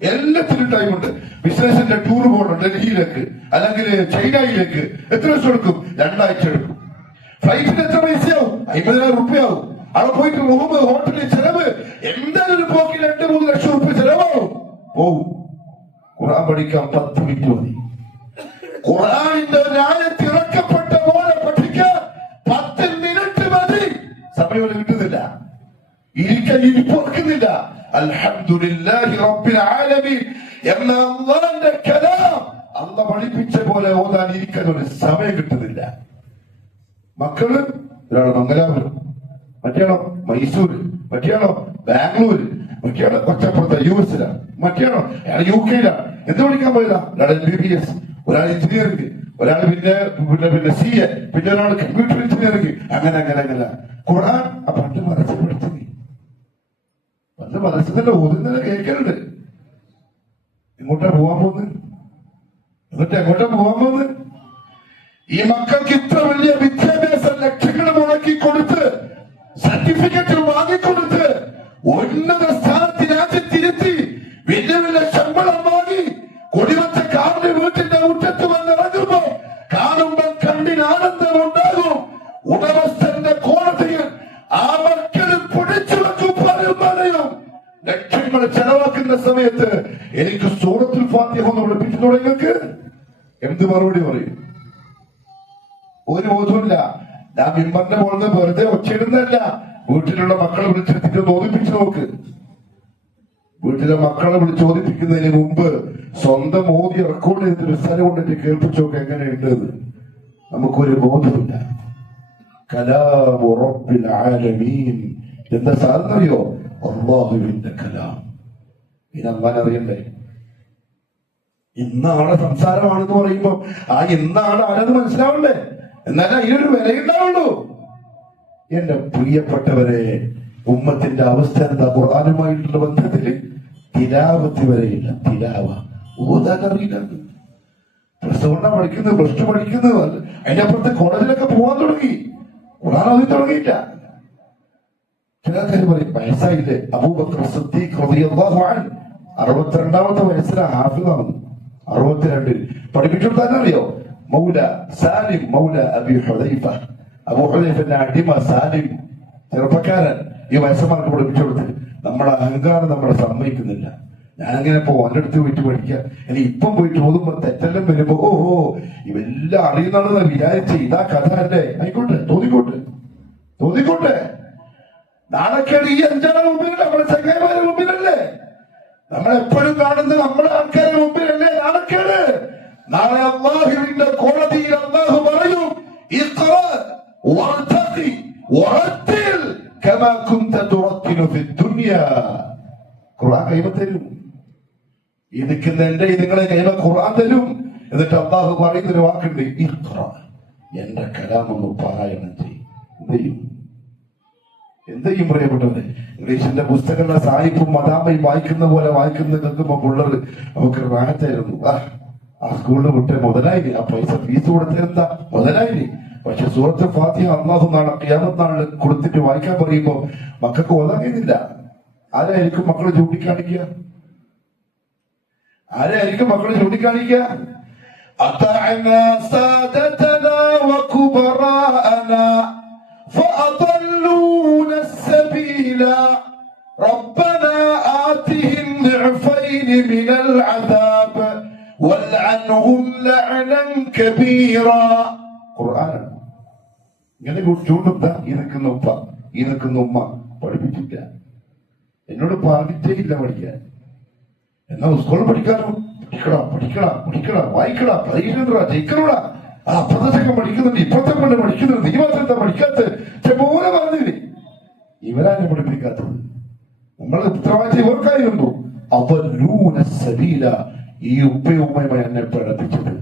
എല്ലാത്തിനും ടൈമുണ്ട്. ബിസിനസിന്റെ ടൂർ പോകണം ഡൽഹിയിലേക്ക്, അല്ലെങ്കിൽ ചൈനയിലേക്ക്. എത്ര ദിവസം എടുക്കും? 2 ആഴ്ച എടുക്കും. ഫ്ലൈറ്റിന് എത്ര പൈസയാവും? 50,000 റുപ്യാവും. അവിടെ പോയിട്ട് റൂം, ഹോട്ടലിൽ ചെലവ് എന്തായാലും ഒരു പോക്കി 2-3 ലക്ഷം റുപ്യ ചെലവാകും. പോവും. ഖുർആൻ പഠിക്കാൻ 10 മിനിറ്റ് മതി. ഖുർആനിന്റെ ആയത്ത് ഇറക്കപ്പെട്ട പോലെ പഠിക്കാൻ 10 മിനിറ്റ് മതി. സമയം കിട്ടുന്നില്ല, ഇരിക്കാൻ ഇരിപ്പൊറുക്കുന്നില്ല. അൽഹംദുലില്ലാഹി റബ്ബിൽ ആലമീൻ എന്ന അല്ലാഹുവിന്റെ കലാം അല്ലാഹു പഠിപ്പിച്ച പോലെ ഓതാൻ ഇരിക്കാൻ ഒരു സമയം കിട്ടുന്നില്ല. മക്കള് ഒരാൾ മംഗലാപുരം, മറ്റേയാളോ മൈസൂര്, മറ്റേയാളോ ബാംഗ്ലൂര്, മറ്റേയാളോ കൊച്ചപ്പുറത്ത് US-ലാണ്, മറ്റേയാളോ അയാൾ UK-ലാണ്. എന്ത് പഠിക്കാൻ പോയതാ? ഒരാൾ MBBS, ഒരാൾ എഞ്ചിനീയറിംഗ്, ഒരാൾ പിന്നെ CA, പിന്നെ ഒരാൾ കമ്പ്യൂട്ടർ എഞ്ചിനീയറിംഗ്. അങ്ങനെ ഖുർആൻ പണ്ട് മനസ്സിൽ പഠിച്ചു. പണ്ട് മനസ്സിന്റെ ഓതുന്നതിനെ കേൾക്കലുണ്ട്. ഇങ്ങോട്ടാ പോവാൻ പോകുന്നത്? എന്നിട്ട് എങ്ങോട്ടാ പോവാൻ പോകുന്നത്? ഈ മക്കൾക്ക് ഇത്ര വലിയ വിദ്യാഭ്യാസ ലക്ഷ്യങ്ങൾ മുടക്കി കൊടുത്ത്, സർട്ടിഫിക്കറ്റ് വാങ്ങിക്കൊടുത്ത്, ഉന്നത സ്ഥാനത്ത് രാജ്യത്തിരുത്തി, വലിയ വലിയ ശമ്പളം വാങ്ങി, കൊടിവച്ച കാറിന്റെ വീട്ടിന്റെ മുറ്റത്ത് വന്നിറങ്ങുമ്പോ കാണുമ്പോൾ കണ്ണിന് ആനന്ദം ഉണ്ടാകും. ഉടമസ്ഥന്റെ കോടതിയിൽ ആ മക്കളും പൊടിച്ചു വെക്കും. പറയും ലക്ഷങ്ങൾ ചെലവാക്കുന്ന സമയത്ത് എനിക്ക് സൂറത്തുൽ ഫാത്തിഹ ഒന്ന് പഠിപ്പിച്ചു നിങ്ങൾക്ക് എന്ത് മറുപടി പറയും? ഒരു ബോധമില്ല. ഞാൻ മിമ്പറിന്റെ മുകളിൽ വെറുതെ ഒച്ചയിടുന്നതല്ല. വീട്ടിലുള്ള മക്കളെ വിളിച്ചെടുത്തിട്ട് ഓദിപ്പിച്ചു നോക്ക്. വീട്ടിലെ മക്കളെ വിളിച്ച് ഓദിപ്പിക്കുന്നതിന് മുമ്പ് സ്വന്തം ഓതി റെക്കോർഡ് ചെയ്തിട്ട് സ്ഥലം കൊണ്ടിട്ട് കേൾപ്പിച്ചു നോക്ക് എങ്ങനെയുണ്ട്. നമുക്കൊരു ബോധമില്ല. കലാമു റബ്ബിൽ ആലമീൻ എന്താ സാധനം അറിയോ? അല്ലാഹുവിന്റെ കലാം. ഇനി അല്ലാഹ് അറിയണ്ടേ? ഇന്നാളെ സംസാരമാണെന്ന് പറയുമ്പോ ആ ഇന്നാളെ ആരെന്ന് മനസ്സിലാവണ്ടേ? എന്നാലും അതിനൊരു വിലയുണ്ടാവുള്ളൂ. എന്റെ പ്രിയപ്പെട്ടവരെ, ഉമ്മത്തിന്റെ അവസ്ഥ എന്താ? ഖുർആനുമായിട്ടുള്ള ബന്ധത്തില് തിലാവത്ത് വരെയില്ല. തിലാവ ഓതാൻ അറിയില്ല. പ്ലസ് 1 പഠിക്കുന്നത്, പ്ലസ് 2 പഠിക്കുന്നത്, അതിന്റെ അപ്പുറത്ത് കോളേജിലൊക്കെ പോകാൻ തുടങ്ങി. ഖുർആൻ ഓതി തുടങ്ങിയില്ല. ചില കാര്യം പറയും വയസ്സായില്ലേ. അബൂബക്കർ സിദ്ദീഖ് റളിയല്ലാഹു അൻഹു 62ാമത്തെ വയസ്സിലാണ് ഹാഫിളാവുന്നു. 62 പഠിപ്പിച്ചു കൊടുത്താലറിയോ? മൗല സാലിം മൗല അബി ഹുദൈഫ, അബൂ ഹുദൈഫന്റെ അടിമ സാലിം ചെറുപ്പക്കാരൻ ഈ വയസ്സന്മാർക്ക് പഠിപ്പിച്ചു കൊടുത്ത്. നമ്മുടെ അഹങ്കാരം നമ്മളെ സമ്മതിക്കുന്നില്ല. ഞാനങ്ങനെ അവന്റെ അടുത്ത് പോയിട്ട് പഠിക്കുക. ഇനി ഇപ്പം പോയിട്ട് ഓതുമ്പോ തെറ്റെല്ലാം വരുമ്പോ ഓഹോ ഇവെല്ലാം അറിയുന്നതാണെന്ന് വിചാരിച്ച് ഇതാ കഥ അല്ലേ, ആയിക്കോട്ടെ, തോന്നിക്കോട്ടെ. നാണക്കേട് ഈ 5 മുമ്പിലല്ലേ, നമ്മുടെ ചങ്ങായിമാരുടെ മുമ്പിലല്ലേ, നമ്മളെപ്പോഴും കാണുന്നത് നമ്മുടെ ആൾക്കാരുടെ മുമ്പിലല്ലേ നാണക്കേട്. നാളെ അല്ലാഹുവിന്റെ കോടതിയിൽ അല്ലാഹു പറയും ഇഖ്റ വർതഖി വറത്തിൽ കമാ കുൻത തുറത്തിനു ഫിദ്ദുനിയ. ഖുർആൻ കൈമ തരും. ഈ നിൽക്കുന്ന എന്റെ നിങ്ങളെ കൈമ ഖുർആൻ തരും. എന്നിട്ട് അല്ലാഹു പറയുന്നൊരു വാക്കുണ്ട്, ഇഖ്റ, എന്റെ കലാമൊന്ന് പാരായണം ചെയ്യും. എന്ത് ചെയ്യും പ്രിയപ്പെട്ടവരെ? ഇംഗ്ലീഷിന്റെ പുസ്തകങ്ങളെ സായിപ്പും മദാമയും വായിക്കുന്ന പോലെ വായിക്കുന്ന കേൾക്കുമ്പോ പിള്ളേർ നമുക്ക് റാഹത്തായിരുന്നു. ആ സ്കൂളിൽ വിട്ട് മുതലായില്ലേ, ആ പൈസ ഫീസ് കൊടുത്തതെന്താ മുതലായില്ലേ. പക്ഷെ സൂറത്ത് ഫാത്തിഹ അല്ലാഹു നാളെ ഖിയാമത്ത് നാളിൽ കൊടുത്തിട്ട് വായിക്കാൻ പറയുമ്പോ മക്കൾക്ക് ഓതാൻ കഴിയുന്നില്ല. ആരായിരിക്കും മക്കളെ ചൂണ്ടിക്കാണിക്കുക? അത്തഅനാ സാദതനാ വകുബറാഅനാ فأضلون السبيل ربنا آتهم ضعفين من العذاب والعنهم لعنا كبيرا. ഖുർആൻ ഇങ്ങനെ ചൂണ്ടുന്ന ഈ നിൽക്കുന്ന ഉപ്പ ഈ നിൽക്കുന്ന ഉമ്മ പഠിപ്പിച്ചില്ല, എന്നോട് പറഞ്ഞിട്ടേ ഇല്ല പഠിക്കാൻ. എന്നാ സ്കൂളിൽ പഠിക്കാനോ പഠിക്കണം വായിക്കടാ പരീക്ഷ ജയിക്കണോടാ. അപ്പുറത്തൊക്കെ പഠിക്കുന്നുണ്ട്, ഇപ്പുറത്തെ കൊണ്ട് പഠിക്കുന്നുണ്ട്, നീ മാത്രം എന്താ പഠിക്കാത്ത പോലെ പറഞ്ഞില്ലേ. ഇവരാണ് പഠിപ്പിക്കാത്തത്. നമ്മൾ ഉത്തരവാദിത്തം ഇവർക്കായിരുന്നു. അദല്ലൂന സബീല, ഈ ഉപ്പയും ഉമ്മയുമായി എന്നെ പഠിപ്പിച്ചത്.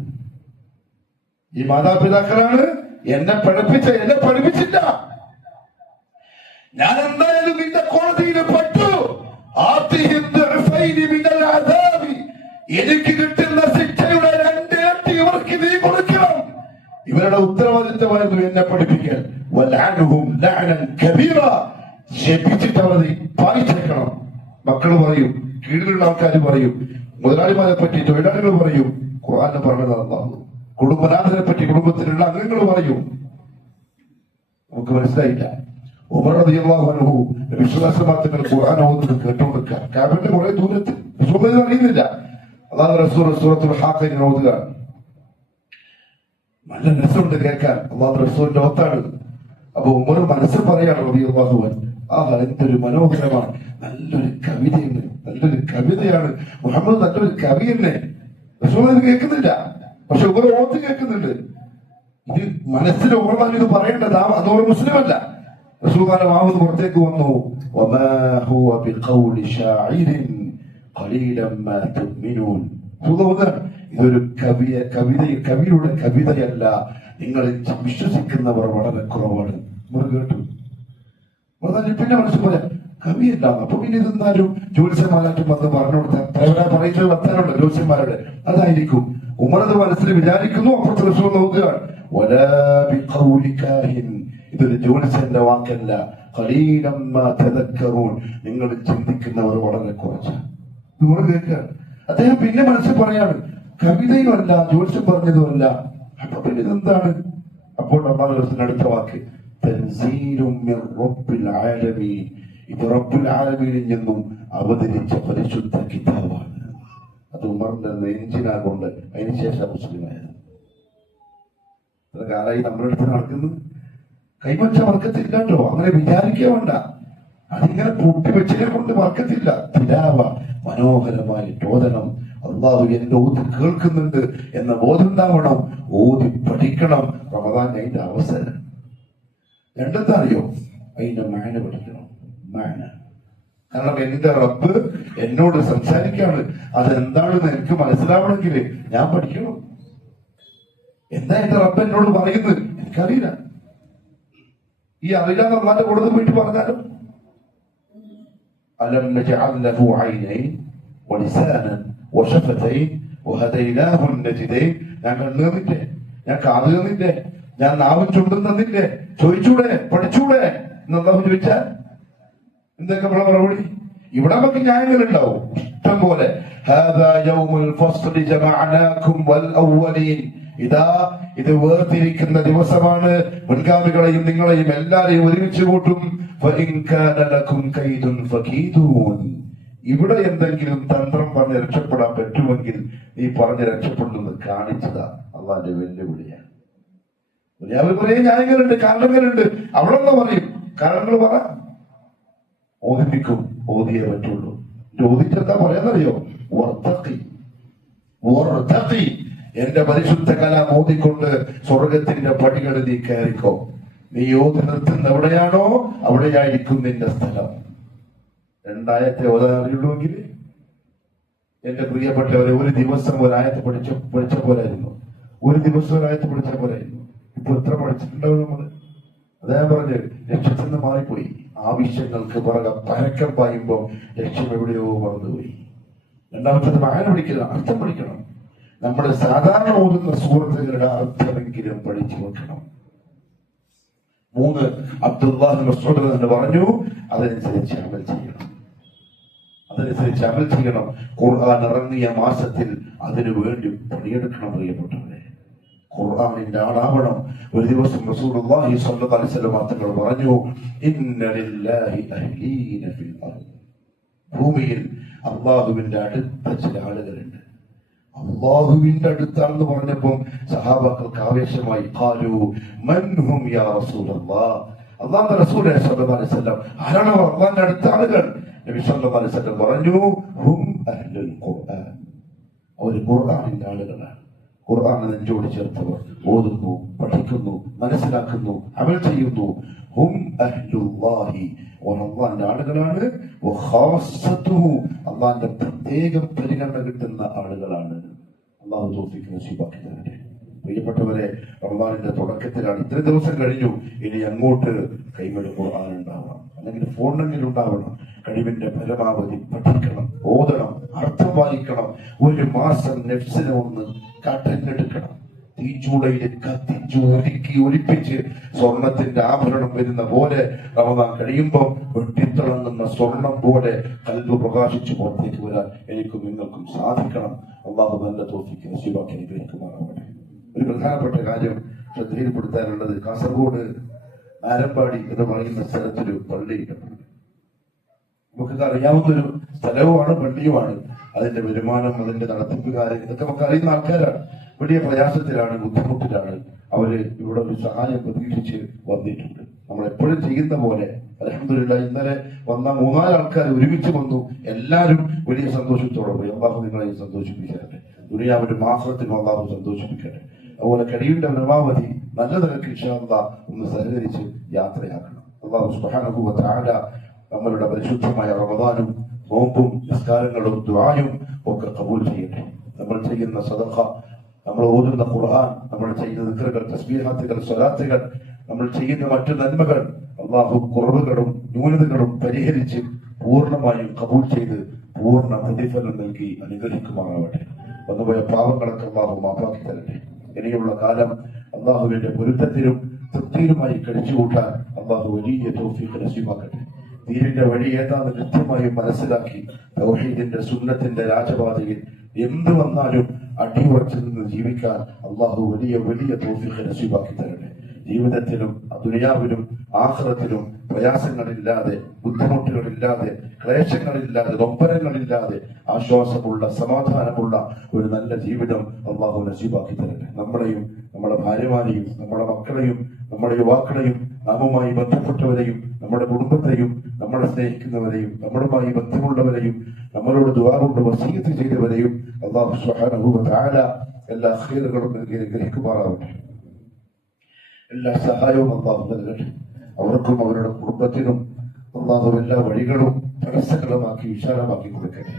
ഈ മാതാപിതാക്കളാണ് എന്നെ പഠിപ്പിച്ചില്ല. ഞാൻ എന്തായാലും നിന്റെ കോടതിയിൽ പെട്ടു. എനിക്ക് കിട്ടുന്ന ശിക്ഷയുടെ 2 ഇരട്ടി ഇവർക്ക് നീ കൊടുക്കണം. ഇവരുടെ ഉത്തരവാദിത്തമായിരുന്നു എന്നെ പഠിപ്പിക്കാൻ. ശപിച്ചിട്ട് അവരെ പാലിച്ചേക്കണം. മക്കള് പറയും, കീഴിലുള്ള ആൾക്കാർ പറയും, മുതലാളിമാരെ പറ്റി തൊഴിലാളികൾ പറയും, ഖുർആന് പറഞ്ഞതാണ്. കുടുംബനാഥനെ പറ്റി കുടുംബത്തിലുള്ള അംഗങ്ങൾ പറയും. നമുക്ക് മനസ്സിലായില്ല. ഉമർ റളിയല്ലാഹു അൻഹു വിശ്വാസമാർത്ഥങ്ങൾ ഖുർആൻ ഓതുന്നത് കേട്ടുകൊടുക്കുക. കാബയുടെ കുറെ ദൂരത്ത് അറിയുന്നില്ല. അല്ലാഹു റസൂൽ സൂറത്തുൽ ഹാഖിനെ ഓതുക. നല്ല രസമുണ്ട് കേൾക്കാൻ. അല്ലാഹു റസൂലിന്റെ ഓത്താണ്. അപ്പൊ ഉമർ മനസ്സിൽ പറയാണ് റളിയല്ലാഹു അൻഹു, എന്തൊരു മനോഹരമാണ്, നല്ലൊരു കവിതയാണ് മുഹമ്മദ്, നല്ലൊരു കവി തന്നെ. റസൂൽ അത് കേൾക്കുന്നില്ല, പക്ഷെ ഉമർ ഓത്ത് കേൾക്കുന്നുണ്ട്. ഇത് മനസ്സിൽ ഉമർ ഇത് പറയേണ്ടത്, അതോർ മുസ്ലിമല്ല. റസൂലുള്ളാഹിന്റെ വാവ് പുറത്തേക്ക് വന്നു, വമാ ഹുവ ബിഖൗലി ശാഇരിൻ ഖലീലൻ മാ തുഅ്മിനൂൻ. ഇതൊരു കവിയുടെ കവിതയല്ല, നിങ്ങളിൽ വിശ്വസിക്കുന്നവർ വളരെ കുറവാണ്. കേട്ടു. പിന്നെ മനസ്സിൽ പോലെ കവിയല്ല. അപ്പൊ പിന്നെ ഇതെന്നാലും ജ്യോത്സ്യന്മാരായിട്ടും വന്ന് പറഞ്ഞു കൊടുത്താൽ പറയുന്നത് വർത്താനുണ്ട് ജ്യോത്സ്യന്മാരുടെ, അതായിരിക്കും. ഉമറത് മനസ്സിൽ വിചാരിക്കുന്നു. അപ്പുറത്ത് റസൂൽ നോക്കുകയാണ്, ഇതൊരു ജ്യോത്സ്യന്റെ വാക്കല്ല, ഖലീലൻ മാ തദക്കറൂൻ, നിങ്ങൾ ചിന്തിക്കുന്നവർ വളരെ കുറച്ചാണ്. കേൾക്കുകയാണ്. അദ്ദേഹം പിന്നെ മനസ്സിൽ പറയാണ്, കവിതയും അല്ല ജ്യോത്സ്യം പറഞ്ഞതുമല്ല. അപ്പൊ പിന്നെ ഇതെന്താണ്? അപ്പോൾ അല്ലാഹുവിന്റെ അടുത്ത വാക്ക് തൻസീലും മിർ റബ്ബിൽ ആലമീൻ, ഇത് റബ്ബുൽ ആലമീനിൽ നിന്നും അവതരിച്ച പരിശുദ്ധ കിതാബാണ്. അത് ഉമറിന്റെ നെഞ്ചിനാകൊണ്ട് അതിനുശേഷം മുസ്ലിമായത്. കാലായി നമ്മുടെ അടുത്ത് നടക്കുന്നു. കൈവച്ച വർക്കത്തില്ലാട്ടോ, അങ്ങനെ വിചാരിക്കുക വേണ്ട. അതിങ്ങനെ പൊട്ടിവെച്ചിനെ കൊണ്ട് വർക്കത്തില്ല. തിലാവ മനോഹരമായി ഓതണം. അള്ളാഹു എന്റെ ഓതി കേൾക്കുന്നുണ്ട് എന്ന ബോധം ഉണ്ടാവണം. ഓതി പഠിക്കണം. റമദാൻ അതിന്റെ അവസരം. രണ്ടെന്താ അറിയോ? അതിന്റെ മാന പഠിക്കണം. മാന. കാരണം എന്റെ റബ്ബ് എന്നോട് സംസാരിക്കാണ്. അതെന്താണെന്ന് എനിക്ക് മനസ്സിലാവണമെങ്കിൽ ഞാൻ പഠിക്കണം. എന്താ എന്റെ റബ്ബ് എന്നോട് പറയുന്നത് എനിക്കറിയില്ല. ഈ അറിയില്ലാന്ന് അള്ളാന്റെ കൂടുതൽ പോയിട്ട് പറഞ്ഞാലും അലം നജഅൽ ലഹു ഐനൈൻ വലിസാനൻ വശഫതൈൻ വഹദൈനാഹു നജ്ദൈൻ. ഞാൻ കണ്ണു തന്നില്ലേ, ഞാൻ കാത് തന്നില്ലേ, ഞാൻ നാവും ചുണ്ടും തന്നില്ലേ? ചോദിച്ചൂടെ, പഠിച്ചൂടെ എന്ന് അല്ലാഹു ചോദിച്ചാൽ എന്തൊക്കെ നമ്മളെ മറുപടി? ഇവിടെ നമുക്ക് ന്യായങ്ങൾ ഉണ്ടാവും ഇഷ്ടം പോലെ. ഇതാ ഇത് വേർതിരിക്കുന്ന ദിവസമാണ്, മുൻഗാമികളെയും നിങ്ങളെയും എല്ലാരെയും ഒരുമിച്ച് കൂട്ടും. ഇവിടെ എന്തെങ്കിലും തന്ത്രം പറഞ്ഞ് രക്ഷപ്പെടാൻ പറ്റുമെങ്കിൽ നീ പറഞ്ഞ് രക്ഷപ്പെടുന്നത് കാണിച്ചതാ അള്ളാന്റെ വെല്ലുവിളിയാണ്. ദുനിയാവിൽ കുറെ ന്യായങ്ങളുണ്ട്, കാരണങ്ങളുണ്ട്. അവിടെ എന്താ പറയും? കാരണങ്ങൾ പറ, ഓദിപ്പിക്കും, ഓതിയേ പറ്റുള്ളൂ. ഓദിച്ചെന്താ പറയാന്നറിയോ? എന്റെ പരിശുദ്ധ കലാം ഓതിക്കൊണ്ട് സ്വർഗത്തിന്റെ പടികൾ നീ കയറിക്കോ. നീ ഓതി നിർത്തുന്ന എവിടെയാണോ അവിടെയായിരിക്കും നിന്റെ സ്ഥലം. രണ്ടായത്തെ ഓതാൻ അറിയുള്ളൂവെങ്കിൽ എന്റെ പ്രിയപ്പെട്ടവരെ, ഒരു ദിവസം ഒരായത്ത് പഠിച്ച പോലായിരുന്നു. ഒരു ദിവസം ഒരായത്ത് പഠിച്ച പോലായിരുന്നു. ഇപ്പൊ എത്ര പഠിച്ചിട്ടുണ്ടാവും നമ്മള്? അദ്ദേഹം പറഞ്ഞ് ലക്ഷ്യത്തിൽ നിന്ന് മാറിപ്പോയി. ആവശ്യങ്ങൾക്ക് പുറകെ പരക്കം പായുമ്പോൾ ലക്ഷ്യം എവിടെയോ മറന്നുപോയി. രണ്ടാമത്തത് വായന പഠിക്കണം, അർത്ഥം പഠിക്കണം. നമ്മൾ സാധാരണ ഓതുന്ന സൂറത്തുകളുടെ അർത്ഥമെങ്കിലും പഠിച്ചു വെക്കണം. 3 അബ്ദുല്ലാഹി മസ്ഊദ് എന്ന് പറഞ്ഞു, അതനുസരിച്ച് അമൽ ചെയ്യണം. അതനുസരിച്ച് അമൽ ചെയ്യണം. ഖുർആൻ ഇറങ്ങിയ മാസത്തിൽ അതിനു വേണ്ടി പണിയെടുക്കണം. പ്രിയപ്പെട്ടവരെ, ഖുർആനിന്റെ ആളാവണം. ഒരു ദിവസം റസൂലുള്ളാഹി സ്വല്ലല്ലാഹു അലൈഹി വസല്ലം തങ്ങൾ പറഞ്ഞു, ഇന്ന ലില്ലാഹി അഹ്ലീന ഫിൽ അർദ്. ഭൂമിയിൽ അല്ലാഹുവിന്റെ അടുത്ത ചില ആളുകളുണ്ട്. അല്ലാഹുവിന്റെ അടുത്താണെന്ന് പറഞ്ഞപ്പോൾ സഹാബാക്കൾക്ക് ആവേശമായി. ഖാലു മൻ ഹും യാ റസൂലല്ലാഹ്. അല്ലാഹുവിന്റെ റസൂൽ സ്വല്ലല്ലാഹു അലൈഹി വസല്ലം, ആരാണ് അല്ലാഹുവിന്റെ അടുത്ത ആളുകൾ? നബി സ്വല്ലല്ലാഹു അലൈഹി വസല്ലം പറഞ്ഞു, ഹും അഹ്ലുൽ ഖുർആൻ. അവർ ഖുർആനിന്റെ ആളുകളാണ്. ഖുർആൻ നെഞ്ചോട് ചേർത്തവർ ഓതുന്നു, പഠിക്കുന്നു, മനസ്സിലാക്കുന്നു, അമൽ ചെയ്യുന്നു. ഹും അഹ്ലുല്ലാഹി, അള്ളാന്റെ ആളുകളാണ്. അള്ളാന്റെ പ്രത്യേകം പരിഗണന കിട്ടുന്ന ആളുകളാണ്. അള്ളാഹു തൗഫീഖ് നസീബാക്കി തരട്ടെ. പ്രിയപ്പെട്ടവരെ, റമദാനിന്റെ തുടക്കത്തിലാണ്. ഇത്രയും ദിവസം കഴിഞ്ഞു. ഇനി അങ്ങോട്ട് കൈകളിൽ ഖുർആൻ ഉണ്ടാവണം, അല്ലെങ്കിൽ ഫോണെങ്കിലും ഉണ്ടാവണം. കഴിവിന്റെ പരമാവധി പഠിക്കണം, ഓതണം, അർത്ഥം വായിക്കണം. ഒരു മാസം നഫ്സിനെ ഒന്ന് കടഞ്ഞെടുക്കണം. തീച്ചൂടയിൽ കത്തിച്ചു ഒരുക്കി ഒലിപ്പിച്ച് സ്വർണത്തിന്റെ ആഭരണം വരുന്ന പോലെ റമദാൻ കഴിയുമ്പോൾ വെട്ടിത്തിളങ്ങുന്ന സ്വർണം പോലെ കൽബ് പ്രകാശിച്ചു പുറത്തേക്ക് വരാൻ എനിക്കും നിങ്ങൾക്കും സാധിക്കണം. അള്ളാഹു നല്ല തൗഫീഖ് നസീബാക്കി അനുഗ്രഹിക്കുമാറാവട്ടെ. ഒരു പ്രധാനപ്പെട്ട കാര്യം ശ്രദ്ധയിൽപ്പെടുത്താനുള്ളത്, കാസർഗോഡ് ആരമ്പാടി എന്ന് പറയുന്ന സ്ഥലത്തൊരു പള്ളിയിട്ടുണ്ട്. നമുക്കൊക്കെ അറിയാവുന്നൊരു സ്ഥലവുമാണ്, പള്ളിയുമാണ്. അതിന്റെ വരുമാനം, അതിന്റെ നടത്തിപ്പുകാരൻ, ഇതൊക്കെ നമുക്ക് അറിയുന്ന ആൾക്കാരാണ്. വലിയ പ്രയാസത്തിലാണ്, ബുദ്ധിമുട്ടിലാണ്. അവര് ഇവിടെ ഒരു സഹായം പ്രതീക്ഷിച്ച് വന്നിട്ടുണ്ട്. നമ്മൾ എപ്പോഴും ചെയ്യുന്ന പോലെ അൽഹംദുലില്ലാഹ് ഇന്നലെ വന്ന 3-4 ആൾക്കാർ ഒരുമിച്ച് വന്നു. എല്ലാവരും വലിയ സന്തോഷത്തോടെ പോയി. അല്ലാഹു നിങ്ങളെയും സന്തോഷിപ്പിക്കട്ടെ. ദുനിയാവിലും ആഖിറത്തിലും അല്ലാഹു സന്തോഷിപ്പിക്കട്ടെ. അതുപോലെ കഴിവിന്റെ പരമാവധി നല്ല നിലയ്ക്ക് ഇൻഷാ അല്ലാഹ് ഒന്ന് സഹകരിച്ച് യാത്രയാക്കണം. അല്ലാഹു സുബ്ഹാനഹു വ തആല നമ്മളുടെ പരിശുദ്ധമായ റമദാനും നോമ്പും നിസ്കാരങ്ങളും ദുആയും ഒക്കെ ഖബൂൽ ചെയ്യട്ടെ. നമ്മൾ ചെയ്യുന്ന സദഖ, നമ്മൾ ഓതുന്ന ഖുർആൻ, നമ്മൾ ചെയ്യുന്ന ദിക്റുകൾ, തസ്ബീഹാത്തുകൾ, സ്വലാത്തുകൾ, നമ്മൾ ചെയ്യുന്ന മറ്റു നന്മകൾ അല്ലാഹു കുറവുകളും ന്യൂനതകളും പരിഹരിച്ച് പൂർണ്ണമായും ഖബൂൽ ചെയ്ത് പൂർണ്ണ പ്രതിഫലം നൽകി അനുഗ്രഹിക്കുമാറാവട്ടെ. വന്നുപോയ പാവങ്ങളൊക്കെ അല്ലാഹു മാപ്പാക്കി തരട്ടെ. ഇനിയുള്ള കാലം അല്ലാഹുവിന്റെ പൊരുത്തത്തിലും തൃപ്തിയിലുമായി കഴിച്ചുകൂട്ടാൻ അല്ലാഹു വലിയ തൗഫീഖ് നസീബാക്കട്ടെ. ദീനിന്റെ വഴി ഏതാണെന്ന് കൃത്യമായി മനസ്സിലാക്കി തൗഹീദിന്റെ സുന്നത്തിന്റെ രാജപാതയിൽ എന്ത് വന്നാലും അടിയുറച്ചു നിന്ന് ജീവിക്കാൻ അള്ളാഹു വലിയ വലിയ തൗഫീഖ് നസീബാക്കി തരട്ടെ. ജീവിതത്തിലും ദുനിയാവിലും ആഖിറത്തിലും പ്രയാസങ്ങളില്ലാതെ, ബുദ്ധിമുട്ടുകളില്ലാതെ, ക്ലേശങ്ങളില്ലാതെ, നൊമ്പരങ്ങളില്ലാതെ ആശ്വാസമുള്ള, സമാധാനമുള്ള ഒരു നല്ല ജീവിതം അള്ളാഹു നസീബാക്കി തരട്ടെ. നമ്മളെയും നമ്മുടെ ഭാര്യമാരെയും നമ്മുടെ മക്കളെയും നമ്മുടെ യുവാക്കളെയും നാമുമായി ബന്ധപ്പെട്ടവരെയും നമ്മുടെ കുടുംബത്തെയും നമ്മളെ സ്നേഹിക്കുന്നവരെയും നമ്മളുമായി ബന്ധമുള്ളവരെയും നമ്മളോട് ദുആ കൊണ്ട് വസീയത്ത് ചെയ്തവരെയും അല്ലാഹു സുബ്ഹാനഹു വ തആല എല്ലാ ഖൈറുകളും അനുഗ്രഹിക്കുമാറാവട്ടെ. എല്ലാ സഹായവും അല്ലാഹു നൽകട്ടെ. അവർക്കും അവരുടെ കുടുംബത്തിനും അല്ലാഹു എല്ലാ വഴികളും തടസ്സങ്ങളുമാക്കി വിശാലമാക്കി കൊടുക്കട്ടെ.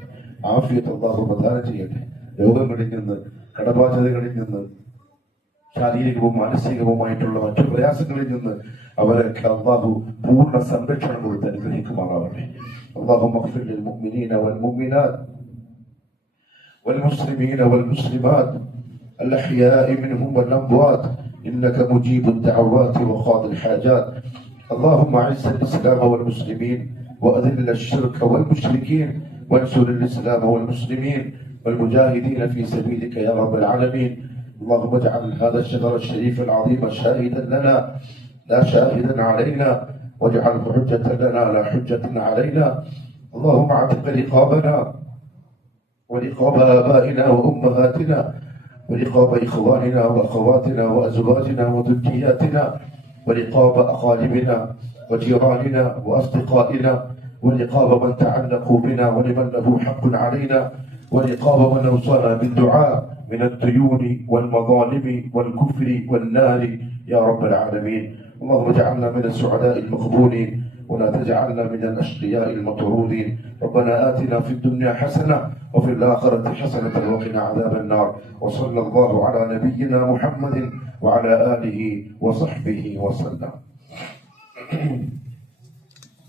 ആഫിയത്ത് അല്ലാഹു പ്രദാനം ചെയ്യട്ടെ. രോഗങ്ങളിൽ നിന്ന്, കടബാധ്യതകളിൽ നിന്ന്, ശാരീരികവും മാനസികവുമായിട്ടുള്ള മറ്റു പ്രയാസങ്ങളിൽ നിന്ന് അവരൊക്കെ അല്ലാഹു പൂർണ്ണ സംരക്ഷണം കൊടുത്ത് അനുഗ്രഹിക്കുമാറാവട്ടെ. اللهم اغفر للمؤمنين والمؤمنات والمسلمين والمسلمات الأحياء منهم والأموات إنك مجيب الدعوات وقاضي الحاجات. اللهم أعز الإسلام والمسلمين وأذل الشرك والمشركين، وانصر الإسلام والمسلمين والمجاهدين في سبيلك يا رب العالمين. اللهم اجعل هذا الشهر الشريف العظيم شاهدا لنا لا شاهدا علينا، واجعله حجة لنا لا حجة علينا. اللهم اعتق رقابنا ورقاب آبائنا وأمهاتنا ورقاب إخواننا وأخواتنا وأزواجنا وذرياتنا ورقاب أقاربنا وجيراننا وأصدقائنا ورقاب من تعلقوا بنا ولمن له حق علينا ورقاب من أوصانا بالدعاء من الديون والمظالم والكفر والنار يا رب العالمين. اللهم اجعلنا من السعداء المقبولين ولا تجعلنا من الأشقياء المطرودين. ربنا آتنا في الدنيا حسنة وفي الآخرة حسنة وقنا عذاب النار. وصلى الله على نبينا محمد وعلى آله وصحبه وسلم.